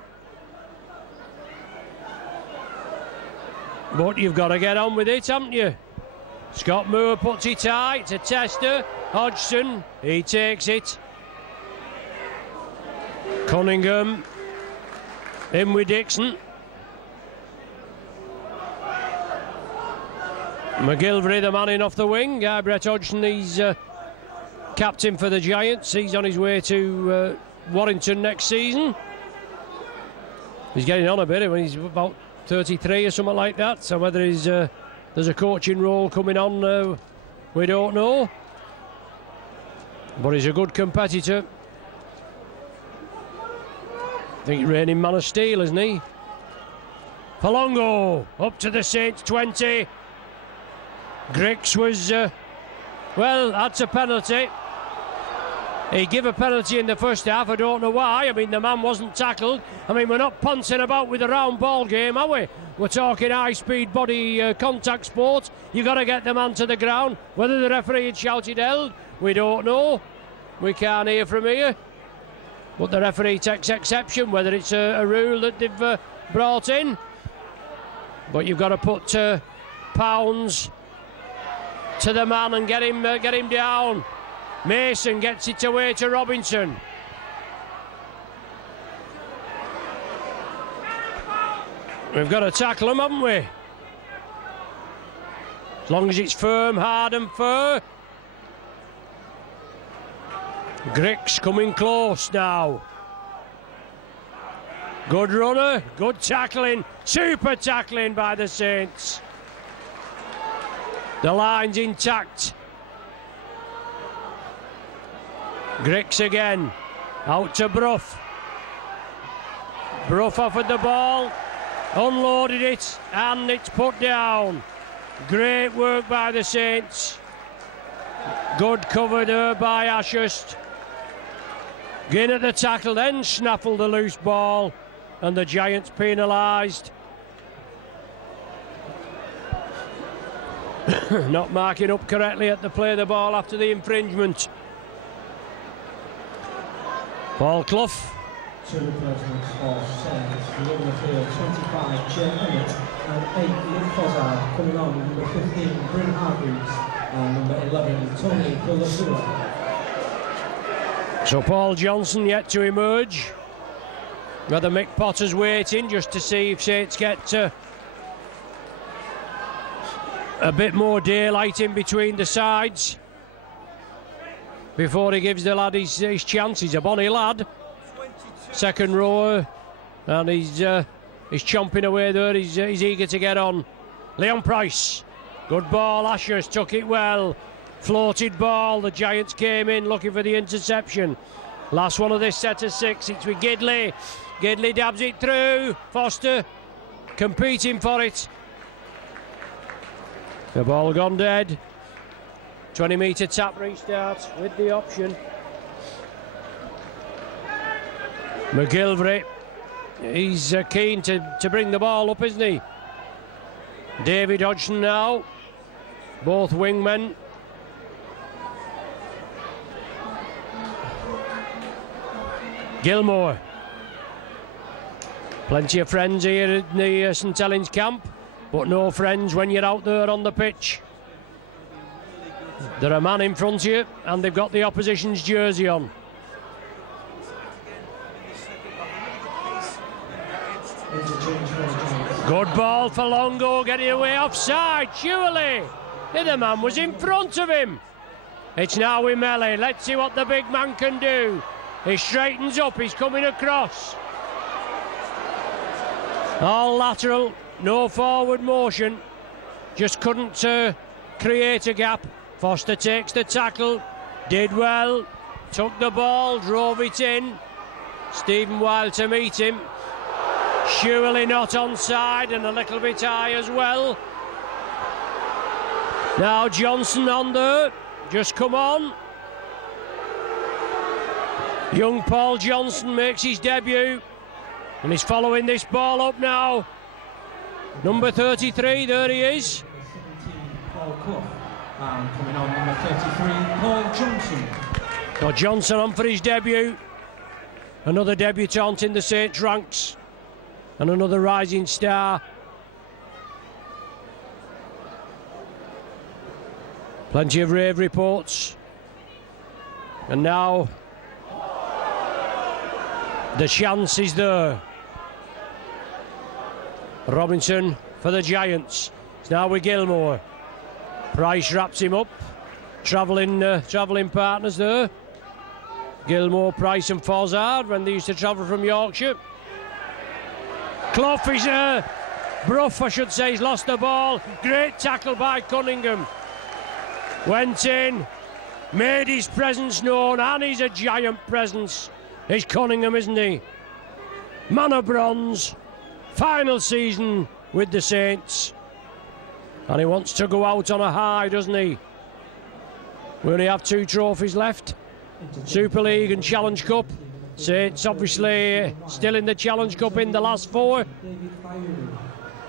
But you've got to get on with it, haven't you? Scott Moore puts it high to Tester. Hodgson, he takes it. Cunningham in with Dixon. McGilvray, the man in off the wing. Brett Hodgson, he's captain for the Giants. He's on his way to Warrington next season. He's getting on a bit when he's about 33 or something like that. So whether there's a coaching role coming on, we don't know. But he's a good competitor. I think reigning man of steel, isn't he? Palongo up to the Saints 20. Griggs was, well, that's a penalty. He gave a penalty in the first half, I don't know why. I mean, the man wasn't tackled. I mean, we're not punting about with a round ball game, are we? We're talking high-speed body contact sport. You've got to get the man to the ground. Whether the referee had shouted held, we don't know. We can't hear from here. But the referee takes exception, whether it's a rule that they've brought in. But you've got to put pounds to the man and get him down. Mason gets it away to Robinson. We've got to tackle them, haven't we? As long as it's firm, hard and fair. Grix coming close now. Good runner, good tackling, super tackling by the Saints. The line's intact. Grix again, out to Brough. Brough offered the ball, unloaded it, and it's put down. Great work by the Saints. Good cover there by Ashurst. Again at the tackle, then snaffled the loose ball, and the Giants penalised. Not marking up correctly at the play of the ball after the infringement. Paul Clough. Two replacements for Saints. The other field, 25, Jay Emmett, and 8, Luke Fozzard. Coming on, number 15, Bryn Hargreaves, and number 11, Tony Bullasula. So Paul Johnson yet to emerge. Whether Mick Potter's waiting just to see if Saints get a bit more daylight in between the sides before he gives the lad his chance. He's a bonny lad. Second rower, and he's chomping away there. He's eager to get on. Leon Price, good ball. Ashurst took it well. Floated ball. The Giants came in looking for the interception. Last one of this set of 6. It's with Gidley. Gidley dabs it through. Foster competing for it. The ball gone dead. 20-metre tap restart with the option. McGilvery, he's keen to bring the ball up, isn't he? David Hodgson now, both wingmen. Gilmore. Plenty of friends here at the St Helens camp, but no friends when you're out there on the pitch. They're a man in front of you, and they've got the opposition's jersey on. Good ball for Longo, getting away offside, surely. The other man was in front of him. It's now with Melly. Let's see what the big man can do. He straightens up, he's coming across. All lateral, no forward motion. Just couldn't create a gap. Foster takes the tackle, did well, took the ball, drove it in. Stephen Wild to meet him. Surely not onside, and a little bit high as well. Now Johnson on there, just come on. Young Paul Johnson makes his debut, and he's following this ball up now. Number 33, there he is. 17, Paul Clough, and coming on, number 33, Paul Johnson. Got Johnson on for his debut. Another debutant in the Saints ranks, and another rising star. Plenty of rave reports. And now the chance is there. Robinson for the Giants. It's now with Gilmore. Price wraps him up. Travelling partners there. Gilmore, Price and Fozzard when they used to travel from Yorkshire. Clough is Brough, I should say, he's lost the ball. Great tackle by Cunningham. Went in, made his presence known, and he's a giant presence. He's Cunningham, isn't he? Man of bronze, final season with the Saints. And he wants to go out on a high, doesn't he? We only have 2 trophies left. Super League and Challenge Cup. Saints obviously still in the Challenge Cup in the last 4.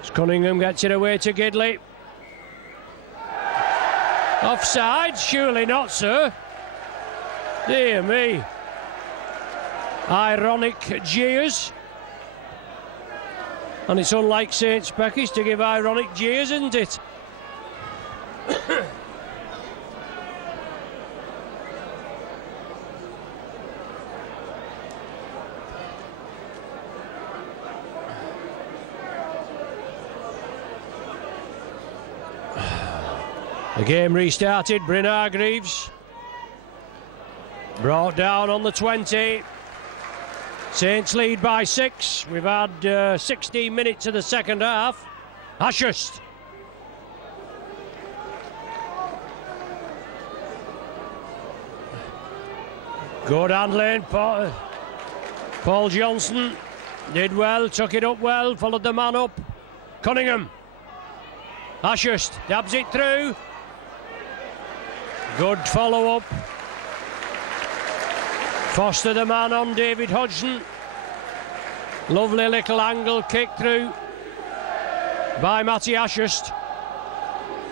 As Cunningham gets it away to Gidley. Offside? Surely not, sir. Dear me. Ironic jeers. And it's unlike Saints Peckies to give ironic jeers, isn't it? The game restarted. Bryn Hargreaves brought down on the 20. Saints lead by 6. We've had 16 minutes of the second half. Ashurst. Good handling. Paul Johnson did well, took it up well, followed the man up. Cunningham. Ashurst dabs it through. Good follow up. Foster the man on David Hodgson. Lovely little angle kick through by Matty Ashurst.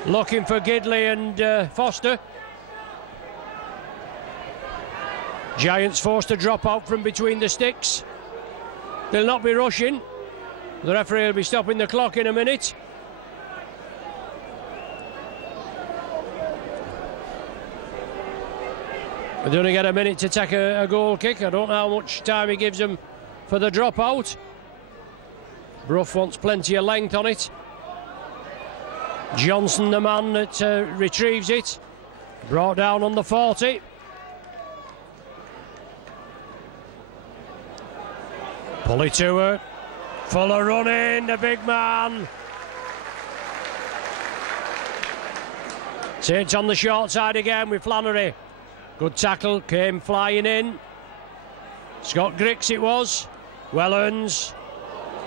Looking for Gidley and Foster. Giants forced to drop out from between the sticks. They'll not be rushing. The referee will be stopping the clock in a minute. They only get a minute to take a goal kick. I don't know how much time he gives them for the dropout. Brough wants plenty of length on it. Johnson, the man that retrieves it, brought down on the 40. Pull it to her. Fuller running, the big man. Saints on the short side again with Flannery. Good tackle, came flying in. Scott Griggs it was. Wellens.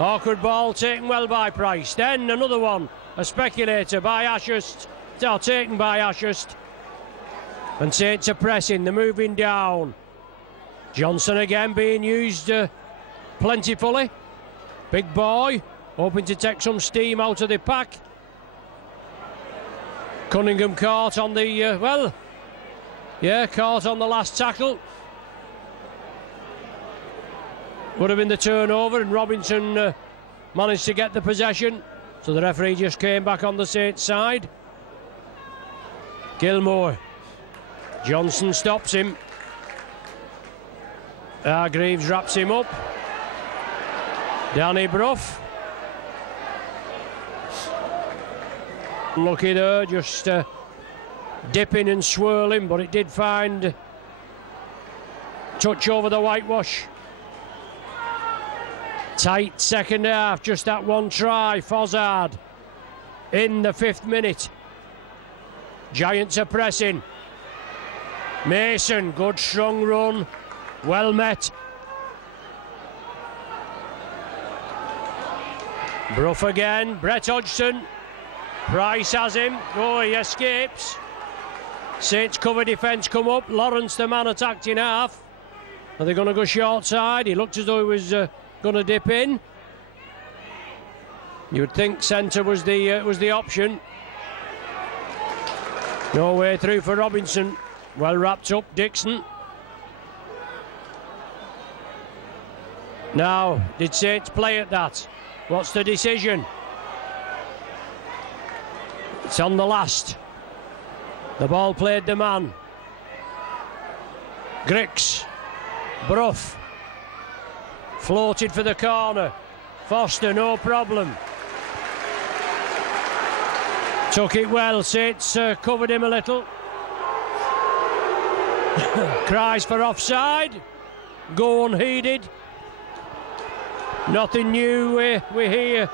Awkward ball taken well by Price. Then another one. A speculator by Ashurst. Taken by Ashurst. And Saints are pressing, they're moving down. Johnson again being used plentifully. Big boy, hoping to take some steam out of the pack. Cunningham caught on the, caught on the last tackle. Would have been the turnover, and Robinson managed to get the possession. So the referee just came back on the Saints side. Gilmore. Johnson stops him. Hargreaves wraps him up. Danny Brough. Lucky there, just dipping and swirling, but it did find touch over the whitewash. Tight second half, just that one try. Fozzard in the 5th minute. Giants are pressing. Mason, good strong run, well met. Brough again, Brett Hodgson. Price has him. Oh, he escapes. Saints cover defence come up. Lawrence, the man, attacked in half. Are they going to go short side? He looked as though he was going to dip in. You would think centre was the option. No way through for Robinson. Well wrapped up, Dixon. Now, did Saints play at that? What's the decision? It's on the last. The ball played the man. Griggs. Brough. Floated for the corner. Foster, no problem. Took it well. Saints covered him a little. Cries for offside. Go unheeded. Nothing new, we hear.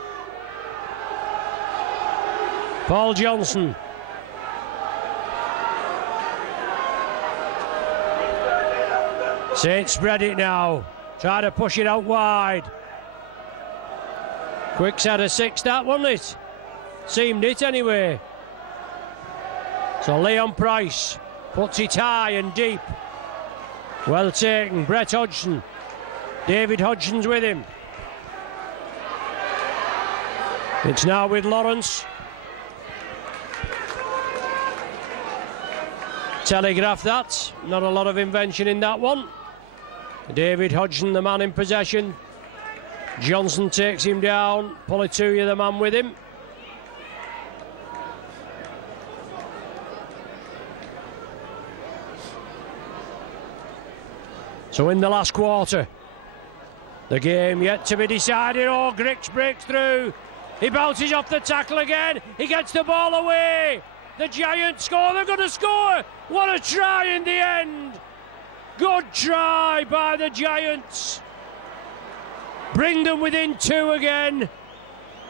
Paul Johnson. Saints spread it now. Try to push it out wide. Quick set of 6, that, wasn't it? Seemed it anyway. So Leon Price puts it high and deep. Well taken. Brett Hodgson. David Hodgson's with him. It's now with Lawrence. Telegraph that. Not a lot of invention in that one. David Hodgson, the man in possession. Johnson takes him down. Polituia, the man with him. So in the last quarter, the game yet to be decided. Oh, Griggs breaks through. He bounces off the tackle again. He gets the ball away. The Giants score. They're going to score. What a try in the end. Good try by the Giants. Bring them within 2 again.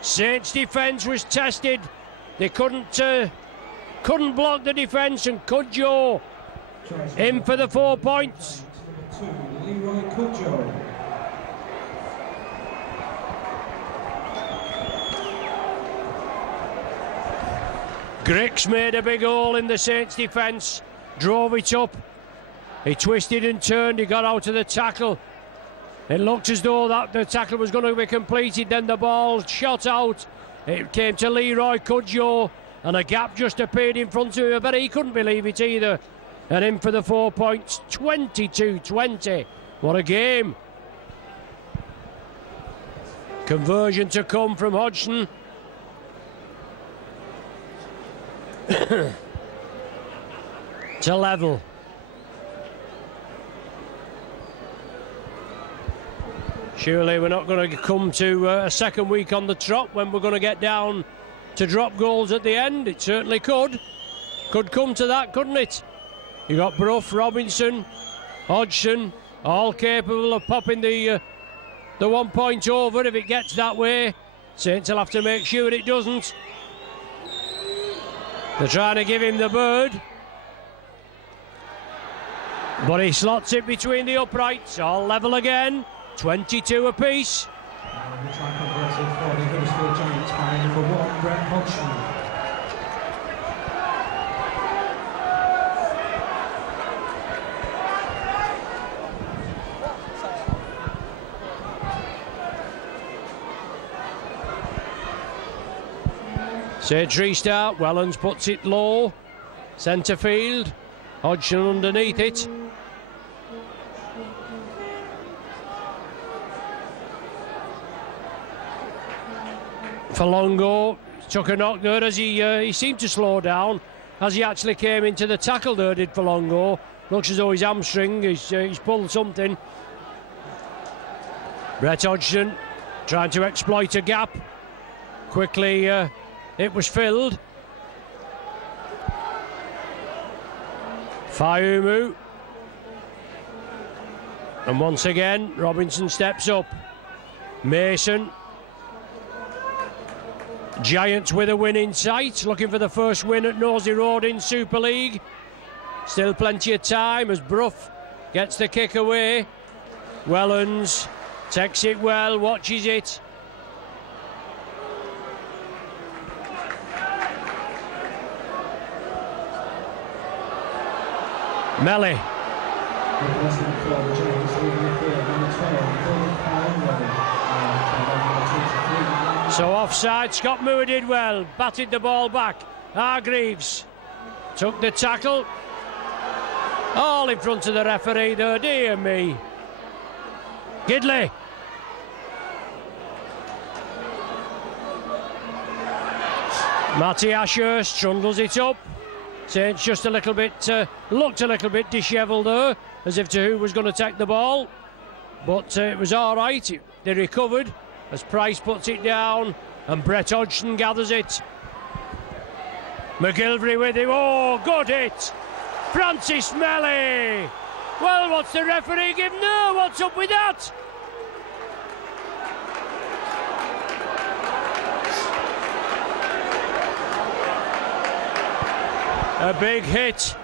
Saints' defence was tested. They couldn't block the defence, and Cudjoe in for the 4 points. Leroy Cudjoe. Grix made a big hole in the Saints' defence, drove it up. He twisted and turned, he got out of the tackle. It looked as though that the tackle was going to be completed, then the ball shot out. It came to Leroy Cudjoe, and a gap just appeared in front of him. I bet he couldn't believe it either. And in for the 4 points, 22-20. What a game. Conversion to come from Hodgson. To level. Surely we're not going to come to a second week on the trot when we're going to get down to drop goals at the end. It certainly could. Could come to that, couldn't it? You got Brough, Robinson, Hodgson, all capable of popping the 1 point over if it gets that way. Saints will have to make sure it doesn't. They're trying to give him the bird, but he slots it between the uprights. All level again, 22 apiece. And the try converted for the Huddersfield Giants by number 1, Brett Hodgson. Saints restart, Wellens puts it low, centre field, Hodgson underneath it. Falongo took a knock there as he seemed to slow down as he actually came into the tackle there, did Falongo. Looks as though his hamstring, he's pulled something. Brett Hodgson trying to exploit a gap. Quickly it was filled. Fayumu. And once again, Robinson steps up. Mason. Giants with a win in sight, looking for the first win at Nosey Road in Super League. Still plenty of time as Brough gets the kick away. Wellens takes it well, watches it. Melly. So offside, Scott Moore did well, batted the ball back. Hargreaves took the tackle. All in front of the referee there, dear me. Gidley. Matty Ashurst trundles it up. Saints just a little bit, looked a little bit dishevelled there, as if to who was going to take the ball. But it was all right, they recovered as Price puts it down and Brett Hodgson gathers it. McGilvery with him, oh, good hit. Francis Melly. Well, what's the referee give? No, what's up with that? A big hit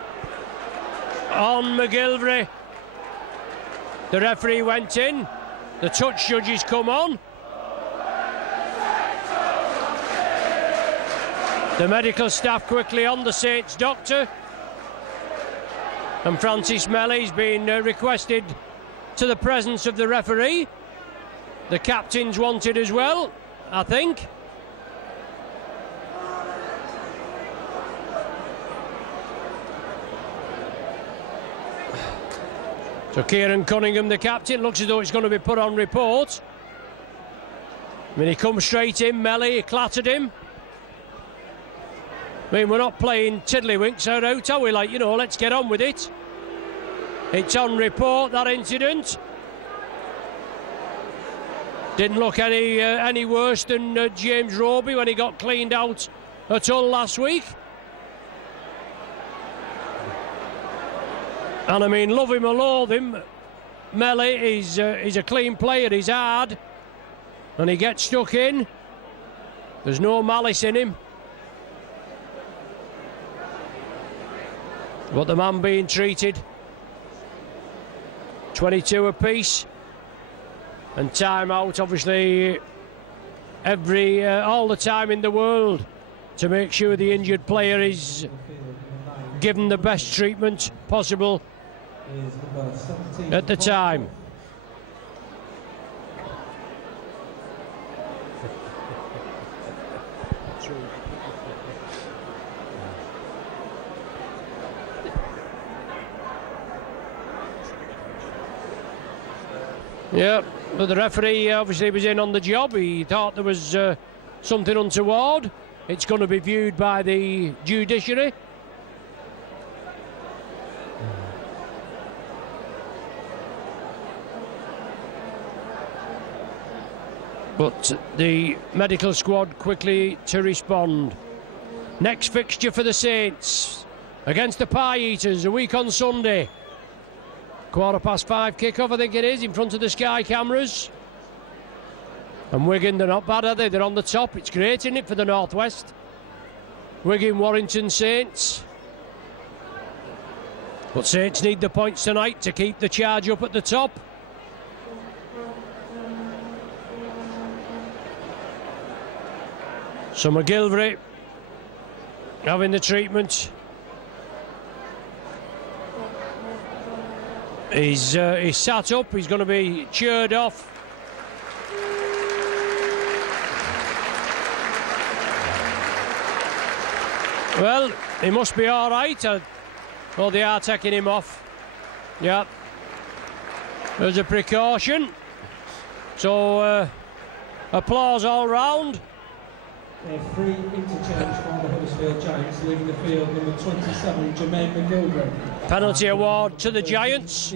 on McGilvery. The referee went in. The touch judges come on. The medical staff quickly on the Saints doctor. And Francis Melly's been requested to the presence of the referee. The captain's wanted as well, I think. So Kieran Cunningham, the captain, looks as though it's going to be put on report. I mean, he comes straight in, Melly, he clattered him. I mean, we're not playing tiddlywinks out, are we? Like, you know, let's get on with it. It's on report, that incident. Didn't look any worse than James Roby when he got cleaned out at Hull last week. And I mean, love him or loathe him, Melly is a clean player, he's hard, and he gets stuck in. There's no malice in him. But the man being treated, 22 apiece, and time out, obviously, all the time in the world to make sure the injured player is given the best treatment possible at the time. Yeah, but the referee obviously was in on the job. He thought there was something untoward. It's going to be viewed by the judiciary. But the medical squad quickly to respond. Next fixture for the Saints against the Pie Eaters a week on Sunday. 5:15 kick-off, I think it is, in front of the Sky cameras. And Wigan, they're not bad, are they? They're on the top. It's great, isn't it, for the North West? Wigan, Warrington, Saints. But Saints need the points tonight to keep the charge up at the top. So McGilvery having the treatment. He's sat up, he's going to be cheered off. Well, he must be all right. Oh, they are taking him off. Yeah. There's a precaution. So, applause all round. A free interchange for the Huddersfield Giants, leaving the field, number 27, Jermaine McGilvery. Penalty award to the Giants.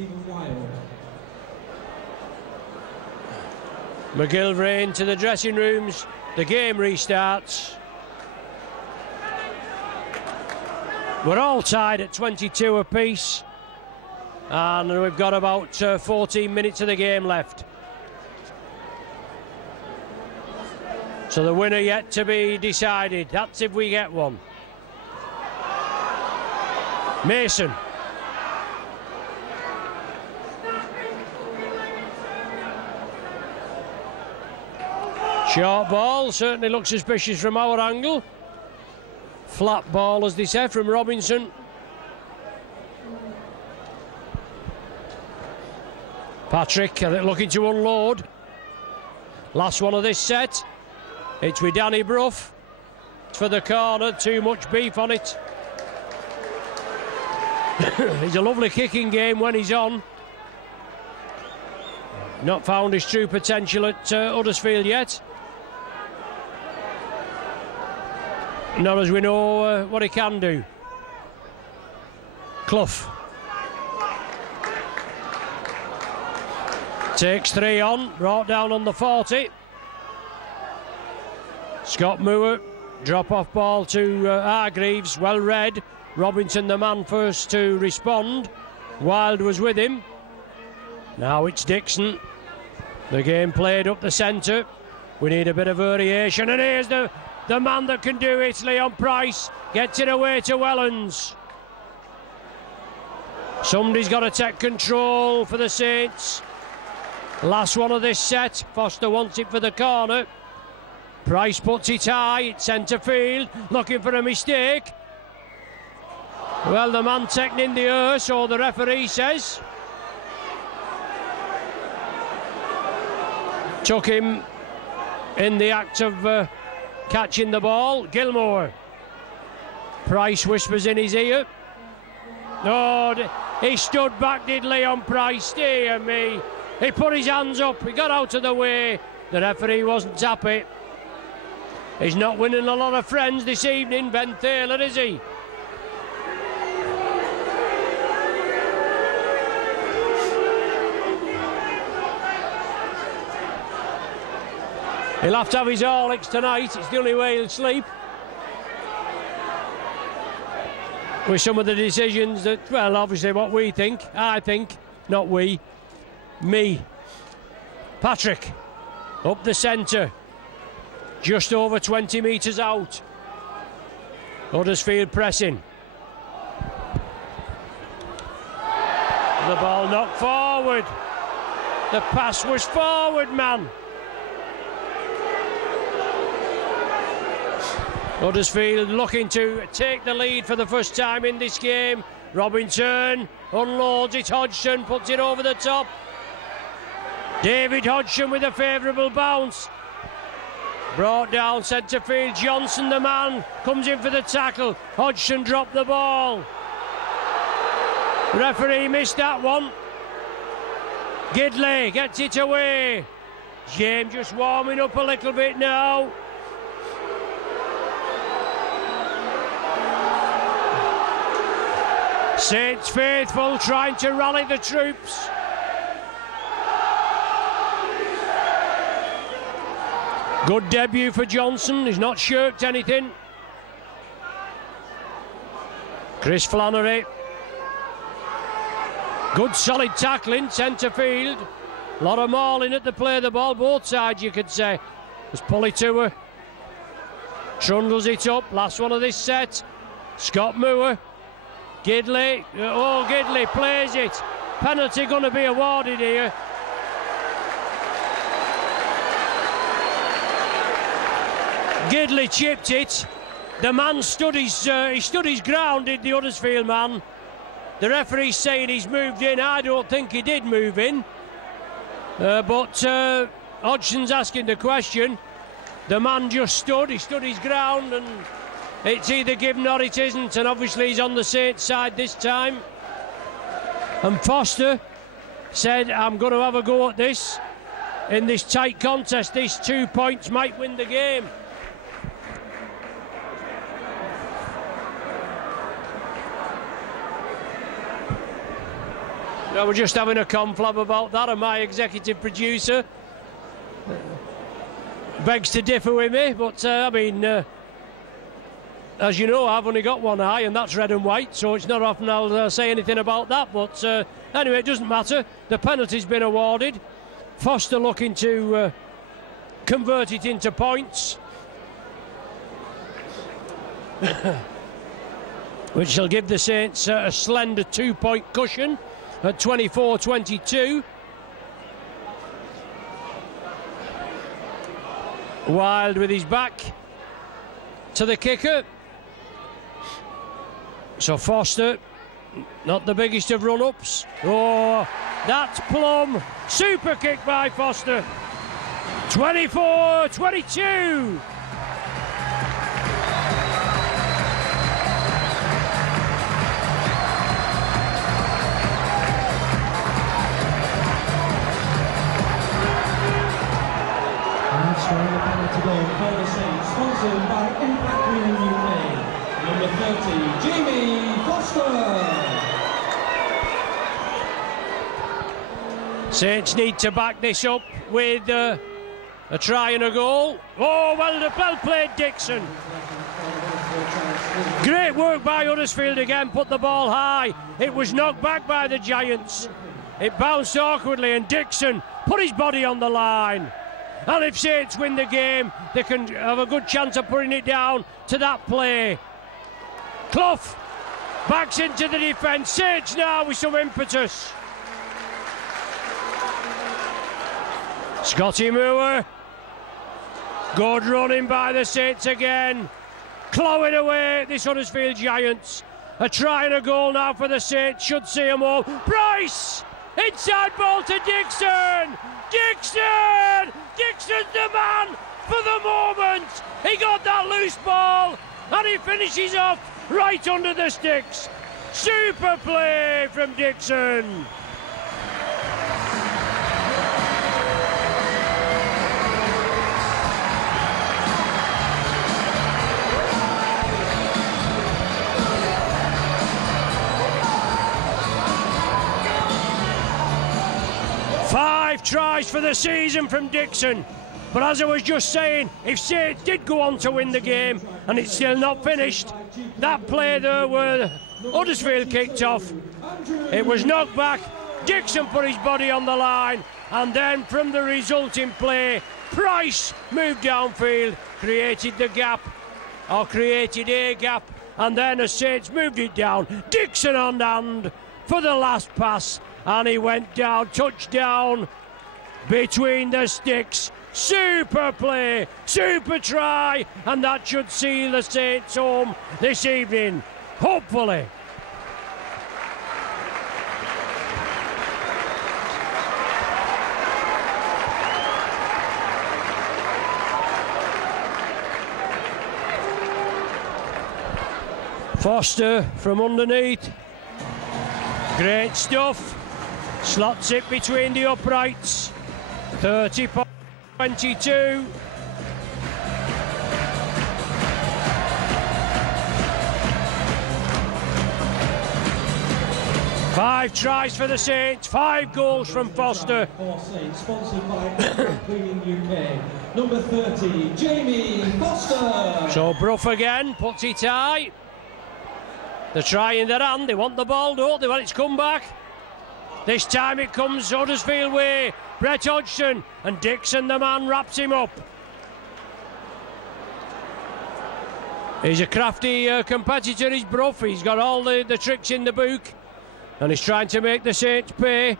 McGilvery into the dressing rooms. The game restarts. We're all tied at 22 apiece. And we've got about 14 minutes of the game left. So the winner yet to be decided. That's if we get one. Mason. Short ball, certainly looks suspicious from our angle. Flat ball, as they say, from Robinson. Patrick looking to unload. Last one of this set. It's with Danny Brough. It's for the corner, too much beef on it. He's a lovely kicking game when he's on. Not found his true potential at Huddersfield yet. Not as we know what he can do. Clough. Takes 3 on, brought down on the 40. Scott Moore, drop-off ball to Hargreaves, well read. Robinson, the man first to respond. Wilde was with him. Now it's Dixon. The game played up the centre. We need a bit of variation. And here's the man that can do it, Leon Price. Gets it away to Helens. Somebody's got to take control for the Saints. Last one of this set. Foster wants it for the corner. Price puts it high, it's centre field, looking for a mistake. Well, the man taken in the air, so the referee says. Took him in the act of catching the ball. Gilmore. Price whispers in his ear. Oh, he stood back, did Leon Price, dear me. He put his hands up, he got out of the way. The referee wasn't happy. He's not winning a lot of friends this evening, Ben Taylor, is he? He'll have to have his Horlicks tonight. It's the only way he'll sleep. with some of the decisions that, well, obviously what we think, I think, not we, me. Patrick, up the centre, just over 20 metres out. Huddersfield pressing. The ball knocked forward. The pass was forward, man. Huddersfield looking to take the lead for the first time in this game. Robinson unloads it. Hodgson puts it over the top. David Hodgson with a favourable bounce. Brought down centre field. Johnson, the man, comes in for the tackle. Hodgson dropped the ball. Referee missed that one. Gidley gets it away. James just warming up a little bit now. Saints faithful trying to rally the troops. Good debut for Johnson, he's not shirked anything. Chris Flannery. Good solid tackling, centre field. A lot of mauling at the play of the ball, both sides you could say. There's Politua. Trundles it up, last one of this set. Scott Moore. Gidley, Gidley plays it. Penalty going to be awarded here. Gidley chipped it. The man stood his ground, did the Huddersfield man. The referee's saying he's moved in. I don't think he did move in. But Hodgson's asking the question. The man just stood. He stood his ground, and it's either given or it isn't. And obviously he's on the Saints side this time. And Foster said, I'm going to have a go at this. In this tight contest, these 2 points might win the game. We're just having a conflab about that, and my executive producer begs to differ with me, but I mean, as you know, I've only got one eye, and that's red and white, so it's not often I'll say anything about that, but anyway, it doesn't matter. The penalty's been awarded. Foster looking to convert it into points, which shall give the Saints a slender 2-point cushion at 24-22. Wild with his back to the kicker. So Foster, not the biggest of run-ups. Oh, that's plumb. Super kick by Foster. 24-22. Scoring the penalty goal for the Saints, sponsored by Impact Green UK. Number 30, Jamie Foster. Saints need to back this up with a try and a goal. Oh, well played, Dixon. Great work by Huddersfield again, put the ball high. It was knocked back by the Giants. It bounced awkwardly, and Dixon put his body on the line. And if Saints win the game, they can have a good chance of putting it down to that play. Clough backs into the defence. Saints now with some impetus. Scotty Moore. Good running by the Saints again. Clawing away at this Huddersfield Giants. A try and a goal now for the Saints. Should see them all. Bryce! Inside ball to Dixon! Dixon! Dixon's the man for the moment. He got that loose ball and he finishes off right under the sticks. Super play from Dixon. Five tries for the season from Dixon. But as I was just saying, if Saints did go on to win the game, and it's still not finished, that play there where Huddersfield kicked off. It was knocked back. Dixon put his body on the line, and then from the resulting play, Price moved downfield, created the gap, or created a gap, and then as Saints moved it down, Dixon on hand for the last pass, and he went down, touchdown between the sticks. Super play, super try, and that should seal the Saints home this evening, hopefully. Foster from underneath, great stuff, slots it between the uprights, 30-22. Five tries for the Saints, 5 goals from Foster. Sponsored by Cleaning UK. Number 30, Jamie Foster. So Brough again, puts it high. They're trying their hand, they want the ball, don't they? Well, it's come back. This time it comes Huddersfield way. Brett Hodgson, and Dixon, the man, wraps him up. He's a crafty competitor, he's Brough. He's got all the tricks in the book, and he's trying to make the Saints pay.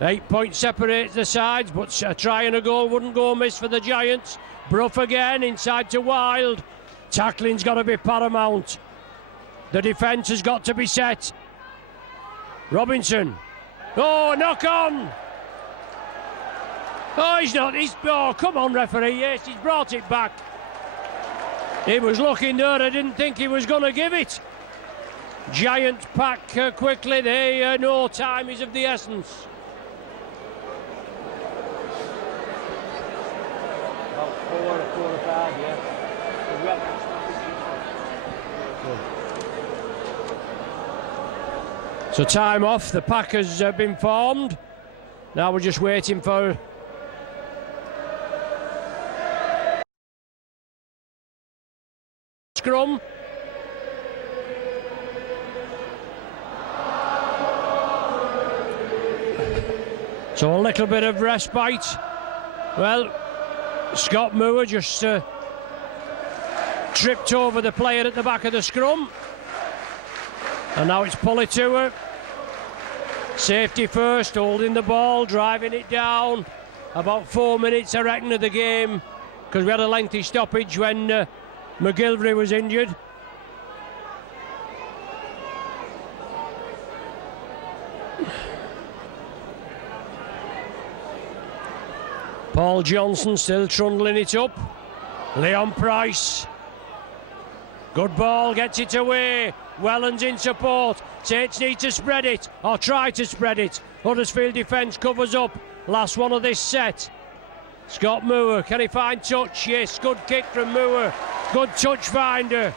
8 points separates the sides, but a try and a goal wouldn't go amiss for the Giants. Brough again, inside to Wild. Tackling's got to be paramount. The defence has got to be set. Robinson. Oh, knock on. Oh, he's not. Oh, come on, referee. Yes, he's brought it back. He was looking there. I didn't think he was going to give it. Giants pack quickly. They know time is of the essence. About 4 or 5, yeah. So time off, the pack has been formed. Now we're just waiting for scrum. So a little bit of respite. Well, Scott Moore just tripped over the player at the back of the scrum. And now it's Politua. Safety first, holding the ball, driving it down. About 4 minutes, I reckon, of the game, because we had a lengthy stoppage when McGilvery was injured. Paul Johnson still trundling it up. Leon Price. Good ball, gets it away. Wellens in support. Saints need to spread it, or try to spread it. Huddersfield defence covers up. Last one of this set. Scott Moore, can he find touch? Yes, good kick from Moore. Good touch finder.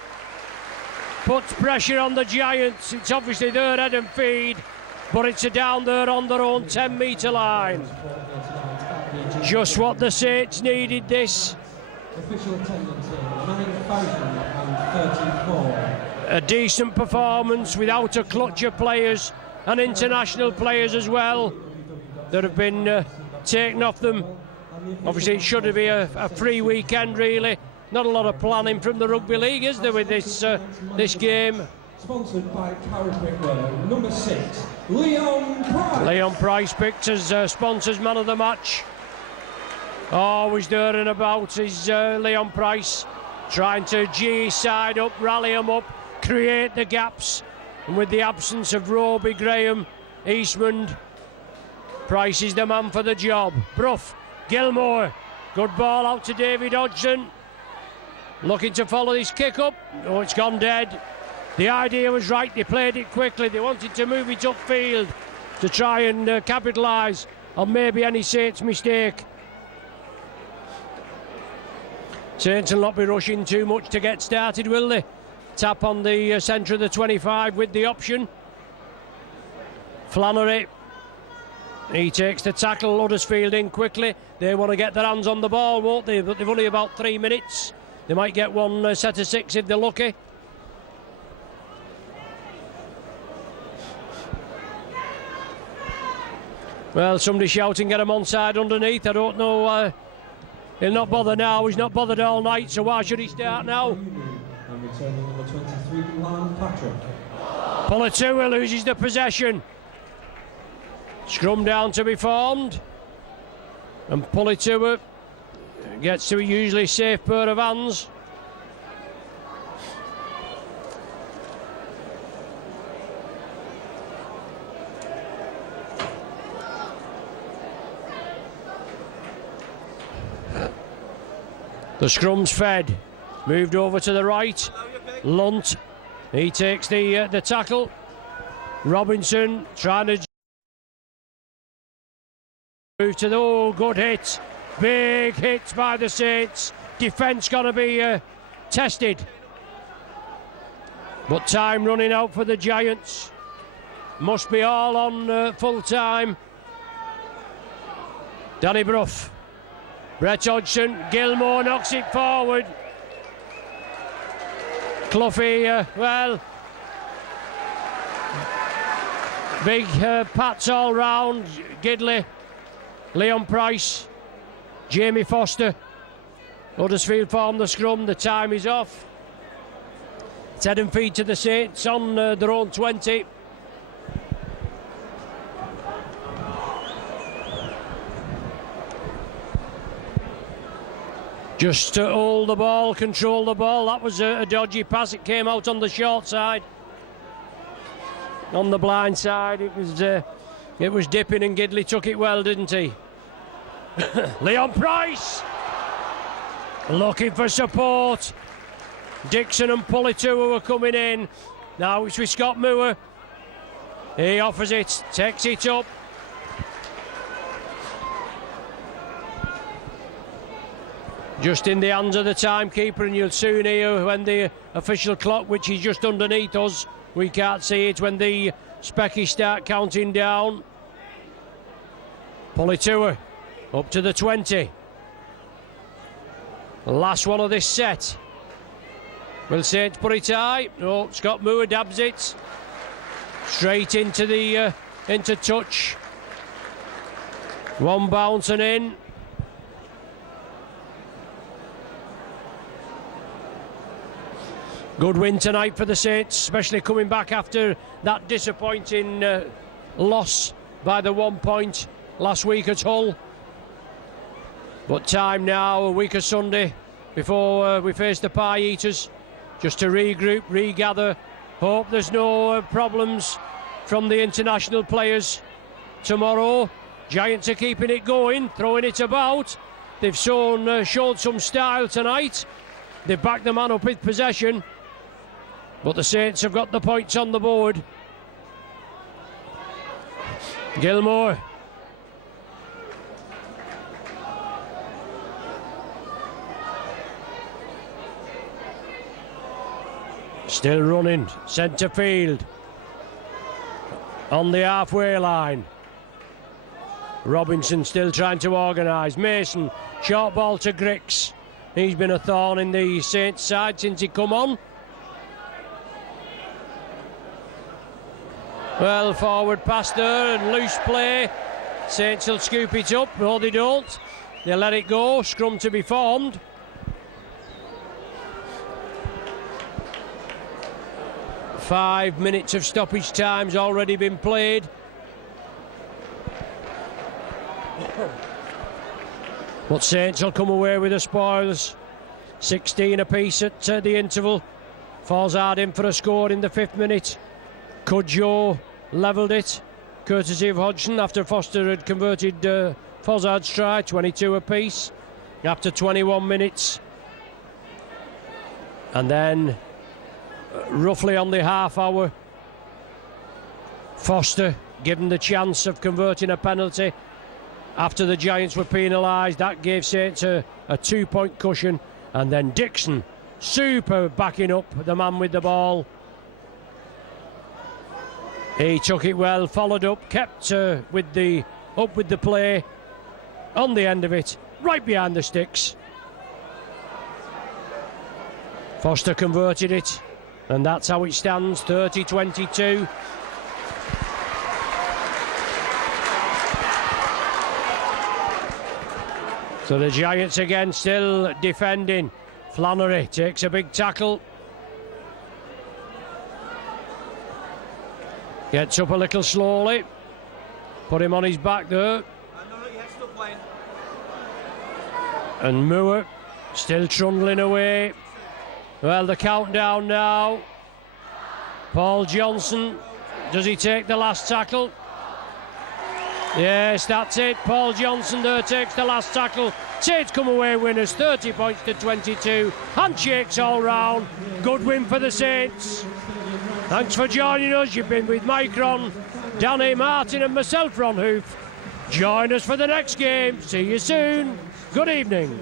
Puts pressure on the Giants. It's obviously their head and feed, but it's a down there on their own 10-metre line. Just what the Saints needed this. Official attendance here, 9,034. A decent performance without a clutch of players, and international players as well that have been taken off them. Obviously it should be a free weekend really. Not a lot of planning from the rugby league, is there, with this game? Sponsored by Carrick Brickwork. Number 6, Leon Price. Leon Price picked as sponsors man of the match. Always there and about is Leon Price, trying to G side up, rally him up, create the gaps, and with the absence of Roby, Graham, Eastman, Price is the man for the job. Brough, Gilmore, good ball out to David Hodgson, looking to follow this kick up. Oh, it's gone dead. The idea was right, they played it quickly, they wanted to move it upfield to try and capitalise on maybe any Saints mistake. Saints will not be rushing too much to get started, will they? Tap on the centre of the 25 with the option. Flannery, he takes the tackle. Huddersfield in quickly. They want to get their hands on the ball, won't they? But they've only about 3 minutes. They might get one set of 6 if they're lucky. Well, somebody shouting, get him onside underneath. I don't know. He'll not bother now. He's not bothered all night, so why should he start now? And returning number 23, Lan Patrick. Politua loses the possession. Scrum down to be formed. And Politua gets to a usually safe pair of hands. The scrum's fed, moved over to the right. Lunt, he takes the tackle. Robinson trying to move to the good hit, big hit by the Saints. Defence gonna be tested, but time running out for the Giants. Must be all on full time. Danny Brough. Brett Hodgson, Gilmore knocks it forward. Cloughy, well, big pats all round. Gidley, Leon Price, Jamie Foster. Huddersfield form the scrum, the time is off. It's head and feet to the Saints on their own 20. Just to hold the ball, control the ball. That was a dodgy pass. It came out on the short side. On the blind side, it was dipping, and Gidley took it well, didn't he? Leon Price looking for support. Dixon and Politua were coming in. Now it's with Scott Moore. He offers it, takes it up. Just in the hands of the timekeeper, and you'll soon hear when the official clock, which is just underneath us, we can't see it, when the speckies start counting down. Politua up to the 20. Last one of this set. Will Saints put it high? No, Scott Moore dabs it. Straight into the into touch. One bounce and in. Good win tonight for the Saints, especially coming back after that disappointing loss by the 1 point last week at Hull. But time now, a week of Sunday, before we face the Pie Eaters, just to regroup, regather. Hope there's no problems from the international players tomorrow. Giants are keeping it going, throwing it about. They've showed some style tonight. They've backed the man up with possession. But the Saints have got the points on the board. Gilmore. Still running, centre field. On the halfway line. Robinson still trying to organise. Mason, short ball to Grix. He's been a thorn in the Saints side since he come on. Well, forward pass there and loose play. Saints will scoop it up. No, they don't. They let it go. Scrum to be formed. Five minutes of stoppage time's already been played. But Saints will come away with the spoils. 16 apiece at the interval. Forzard in for a score in the 5th minute. Cudjoe levelled it, courtesy of Hodgson, after Foster had converted Forzard's try. 22 apiece after 21 minutes. And then, roughly on the half hour, Foster given the chance of converting a penalty after the Giants were penalised. That gave Saints a 2-point cushion. And then Dixon, super backing up the man with the ball. He took it well, followed up, kept with the play on the end of it, right behind the sticks. Foster converted it, and that's how it stands, 30-22. So the Giants again still defending. Flannery takes a big tackle. Gets up a little slowly. Put him on his back there. And Moore still trundling away. Well, the countdown now. Paul Johnson, does he take the last tackle? Yes, that's it. Paul Johnson there takes the last tackle. Saints come away winners, 30 points to 22. Handshakes all round. Good win for the Saints. Thanks for joining us. You've been with Mike Ron, Danny, Martin and myself, Ron Hoof. Join us for the next game. See you soon. Good evening.